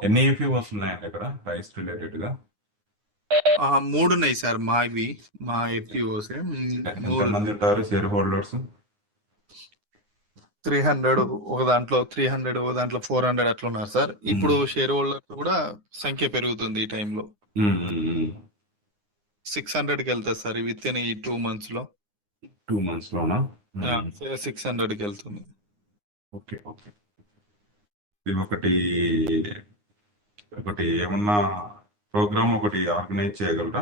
ఎన్ని EFOs ఉన్నాయండి ఇక్కడ రైస్ రిలేటెడ్ గా? 3 ఉన్నాయి సార్ మావి, మా FPOs. ఎంతమంది ఉంటారు షేర్ హోల్డర్స్? 300 ఒక దాంట్లో, 300 ఒక దాంట్లో 400 అట్లా ఉన్నారు సార్. ఇప్పుడు షేర్ హోల్డర్ కూడా సంఖ్య పెరుగుతుంది ఈ టైంలో. 600కి వెళ్తుంది సార్ విత్ ఇన్ ఈ 2 months లో. 2 months లోనా? 600కి వెళ్తుంది. Okay okay. ఇది ఒకటి ఏమన్నా ప్రోగ్రామ్ ఒకటి ఆర్గనైజ్ చేయగలరా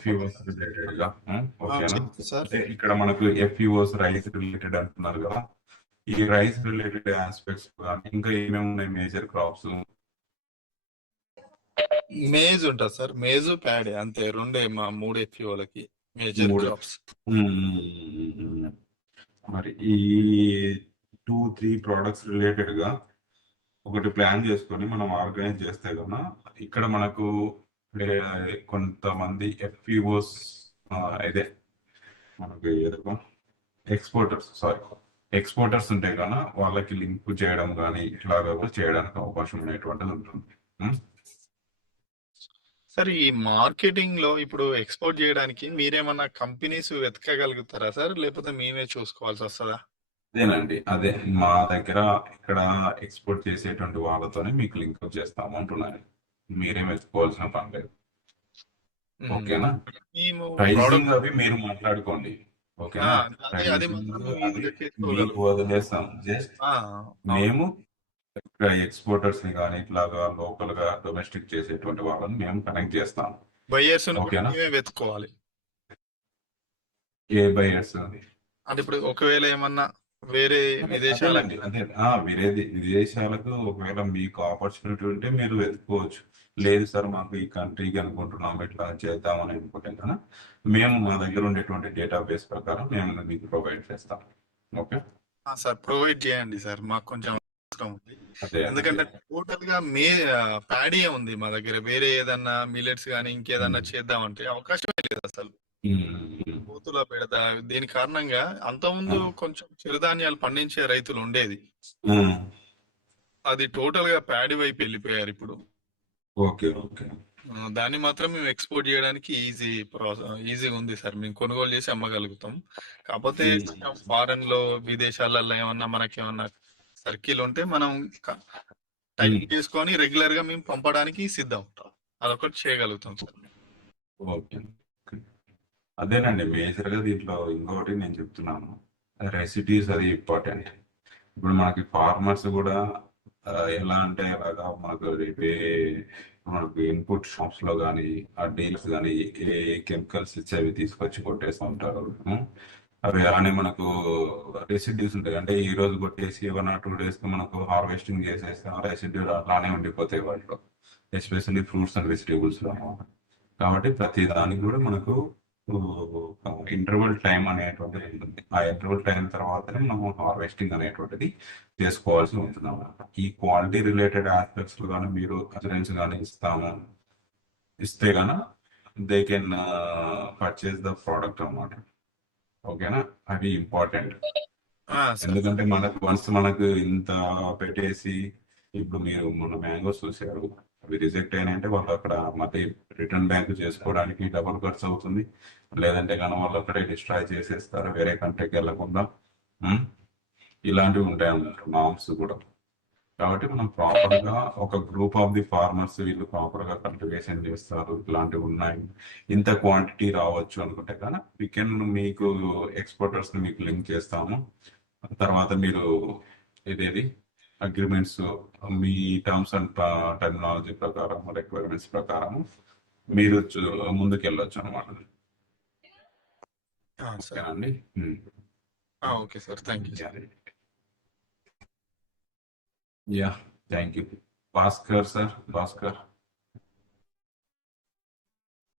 FEOs రిలేటెడ్ గా? ఓకేనా. సార్ అంటే ఇక్కడ మనకు FEOs రైస్ రిలేటెడ్ అంటున్నారు కదా, ఈ రైస్ రిలేటెడ్ ఆస్పెక్ట్స్ ఇంకా ఏమేమి ఉన్నాయి మేజర్ క్రాప్స్? మేజ్ ఉంటుంది సార్, మేజు ప్యాడీ అంతే, రెండే మా 3 FPOలకి మేజర్ క్రాప్స్. మరి ఈ 2-3 ప్రోడక్ట్స్ రిలేటెడ్ గా ఒకటి ప్లాన్ చేసుకొని మనం ఆర్గనైజ్ చేస్తే కన్నా ఇక్కడ మనకు కొంతమంది FPOs ఇదే మనకి ఎక్స్పోర్టర్స్ ఉంటే కన్నా వాళ్ళకి లింక్ చేయడం కానీ ఇట్లాగా కూడా చేయడానికి అవకాశం అనేటువంటిది ఉంటుంది. సార్ ఈ మార్కెటింగ్ లో ఇప్పుడు ఎక్స్పోర్ట్ చేయడానికి మీరేమన్నా కంపెనీస్ వెతకగలుగుతారా సార్, లేకపోతే మేమే చూసుకోవాల్సి వస్తుందా? అదేనండి, అదే మా దగ్గర ఇక్కడ ఎక్స్పోర్ట్ చేసేటువంటి వాళ్ళతోనే మీకు లింక్ చేస్తాము అంటున్నాను. మీరేం వెతుకోవాల్సిన పని లేదు. ఓకేనా. మేము ప్రైసింగ్ అవి మీరు మాట్లాడుకోండి. ఓకేనా. అది మీకు వదిలేస్తాం. జస్ట్ మేము ఎక్స్పోర్టర్స్ ని కానీ ఇట్లాగా లోకల్ గా డొమెస్టిక్ చేసేటువంటి వాళ్ళని మేము కనెక్ట్ చేస్తాం. బయర్స్ ఓకేనా. వెతుకోవాలి. ఏ బయర్స్? అంటే ఇప్పుడు ఒకవేళ ఏమన్నా వేరే విదేశాలకు, అదే విదేశాలకు ఒకవేళ మీకు ఆపర్చునిటీ ఉంటే మీరు వెతుకోవచ్చు. లేదు సార్ మాకు ఈ కంట్రీకి అనుకుంటున్నాం ఇట్లా చేద్దామని అనుకుంటే కదా మేము మా దగ్గర ఉండేటువంటి డేటాబేస్ ప్రకారం మేము మీకు ప్రొవైడ్ చేస్తాం. ఓకే సార్ ప్రొవైడ్ చేయండి సార్, మాకు కొంచెం అవసరం ఉంది. అదే ఎందుకంటే టోటల్ గా ప్యాడీ ఉంది మా దగ్గర. వేరే ఏదన్నా మిల్లెట్స్ కానీ ఇంకేదన్నా చేద్దామంటే అవకాశమే లేదు అసలు. కోతుల బెడద దీని కారణంగా అంతకుముందు కొంచెం చిరుధాన్యాలు పండించే రైతులు ఉండేది, అది టోటల్ గా ప్యాడీ వైపు వెళ్ళిపోయారు ఇప్పుడు. Okay okay. దాన్ని మాత్రం మేము ఎక్స్పోర్ట్ చేయడానికి ఈజీ ఉంది సార్, మేము కొనుగోలు చేసి అమ్మగలుగుతాం. కాకపోతే ఫారెన్ లో విదేశాలలో ఏమన్నా మనకేమన్నా సర్కిల్ ఉంటే మనం టైం తీసుకొని రెగ్యులర్ గా మేము పంపడానికి సిద్ధం ఉంటాం. అదొకటి చేయగలుగుతాం సార్. ఓకే. అదేనండి మేజర్ గా దీంట్లో ఇంకొకటి నేను చెప్తున్నాను, రెసిపీస్ అది ఇంపార్టెంట్. ఇప్పుడు మనకి ఫార్మర్స్ కూడా ఎలా అంటే అలాగా మనకు ఇన్పుట్ షాప్స్ లో కానీ ఆ డీల్స్ కానీ ఏ కెమికల్స్ ఇచ్చి అవి తీసుకొచ్చి కొట్టేస్తూ ఉంటారు. అవి అలానే మనకు రెసిడ్యూస్ ఉంటాయి. అంటే ఈ రోజు కొట్టేసి 1 or 2 days కి మనకు హార్వెస్టింగ్ చేసేస్తే ఆ రెసిడ్యూ అలానే ఉండిపోతాయి వాటిలో, ఎస్పెషల్లీ ఫ్రూట్స్ అండ్ వెజిటేబుల్స్ లో. కాబట్టి ప్రతి దానికి కూడా మనకు ఇంటర్వల్ టైం అనేటువంటిది ఉంటుంది. ఆ ఇంటర్వల్ టైం తర్వాతనే మనం హార్వెస్టింగ్ అనేటువంటిది చేసుకోవాల్సి ఉంటుంది అన్నమాట. ఈ క్వాలిటీ రిలేటెడ్ ఆస్పెక్ట్స్ కానీ మీరు అసూరెన్స్ కానీ ఇస్తే గాన they can purchase the product అన్నమాట. ఓకేనా. అది ఇంపార్టెంట్. ఎందుకంటే మనకు ఇంత పెట్టేసి ఇప్పుడు మీరు మన మ్యాంగోస్ చూసారు, అవి రిజెక్ట్ అయినాయంటే వాళ్ళు అక్కడ మళ్ళీ రిటర్న్ బ్యాక్ చేసుకోవడానికి డబుల్ ఖర్చు అవుతుంది. లేదంటే కానీ వాళ్ళు అక్కడే డిస్ట్రాయ్ చేసేస్తారు వేరే కంట్రీకి వెళ్లకుండా. ఇలాంటివి ఉంటాయి అన్నమాట నామ్స్ కూడా. కాబట్టి మనం ప్రాపర్ గా ఒక గ్రూప్ ఆఫ్ ది ఫార్మర్స్ వీళ్ళు ప్రాపర్ గా కల్టివేషన్ చేస్తారు, ఇలాంటివి ఉన్నాయి, ఇంత క్వాంటిటీ రావచ్చు అనుకుంటే కానీ మీకు ఎక్స్పోర్టర్స్ ని మీకు లింక్ చేస్తాము. తర్వాత మీరు agreements me terms and terminology ప్రకారం రిక్వైర్మెంట్స్ ప్రకారం మీరు ముందుకెళ్ళొచ్చు అనమాట. సార్ ఓకేనండి. Okay sir, thank you sir. Yeah thank you. Bhaskar sir, Bhaskar.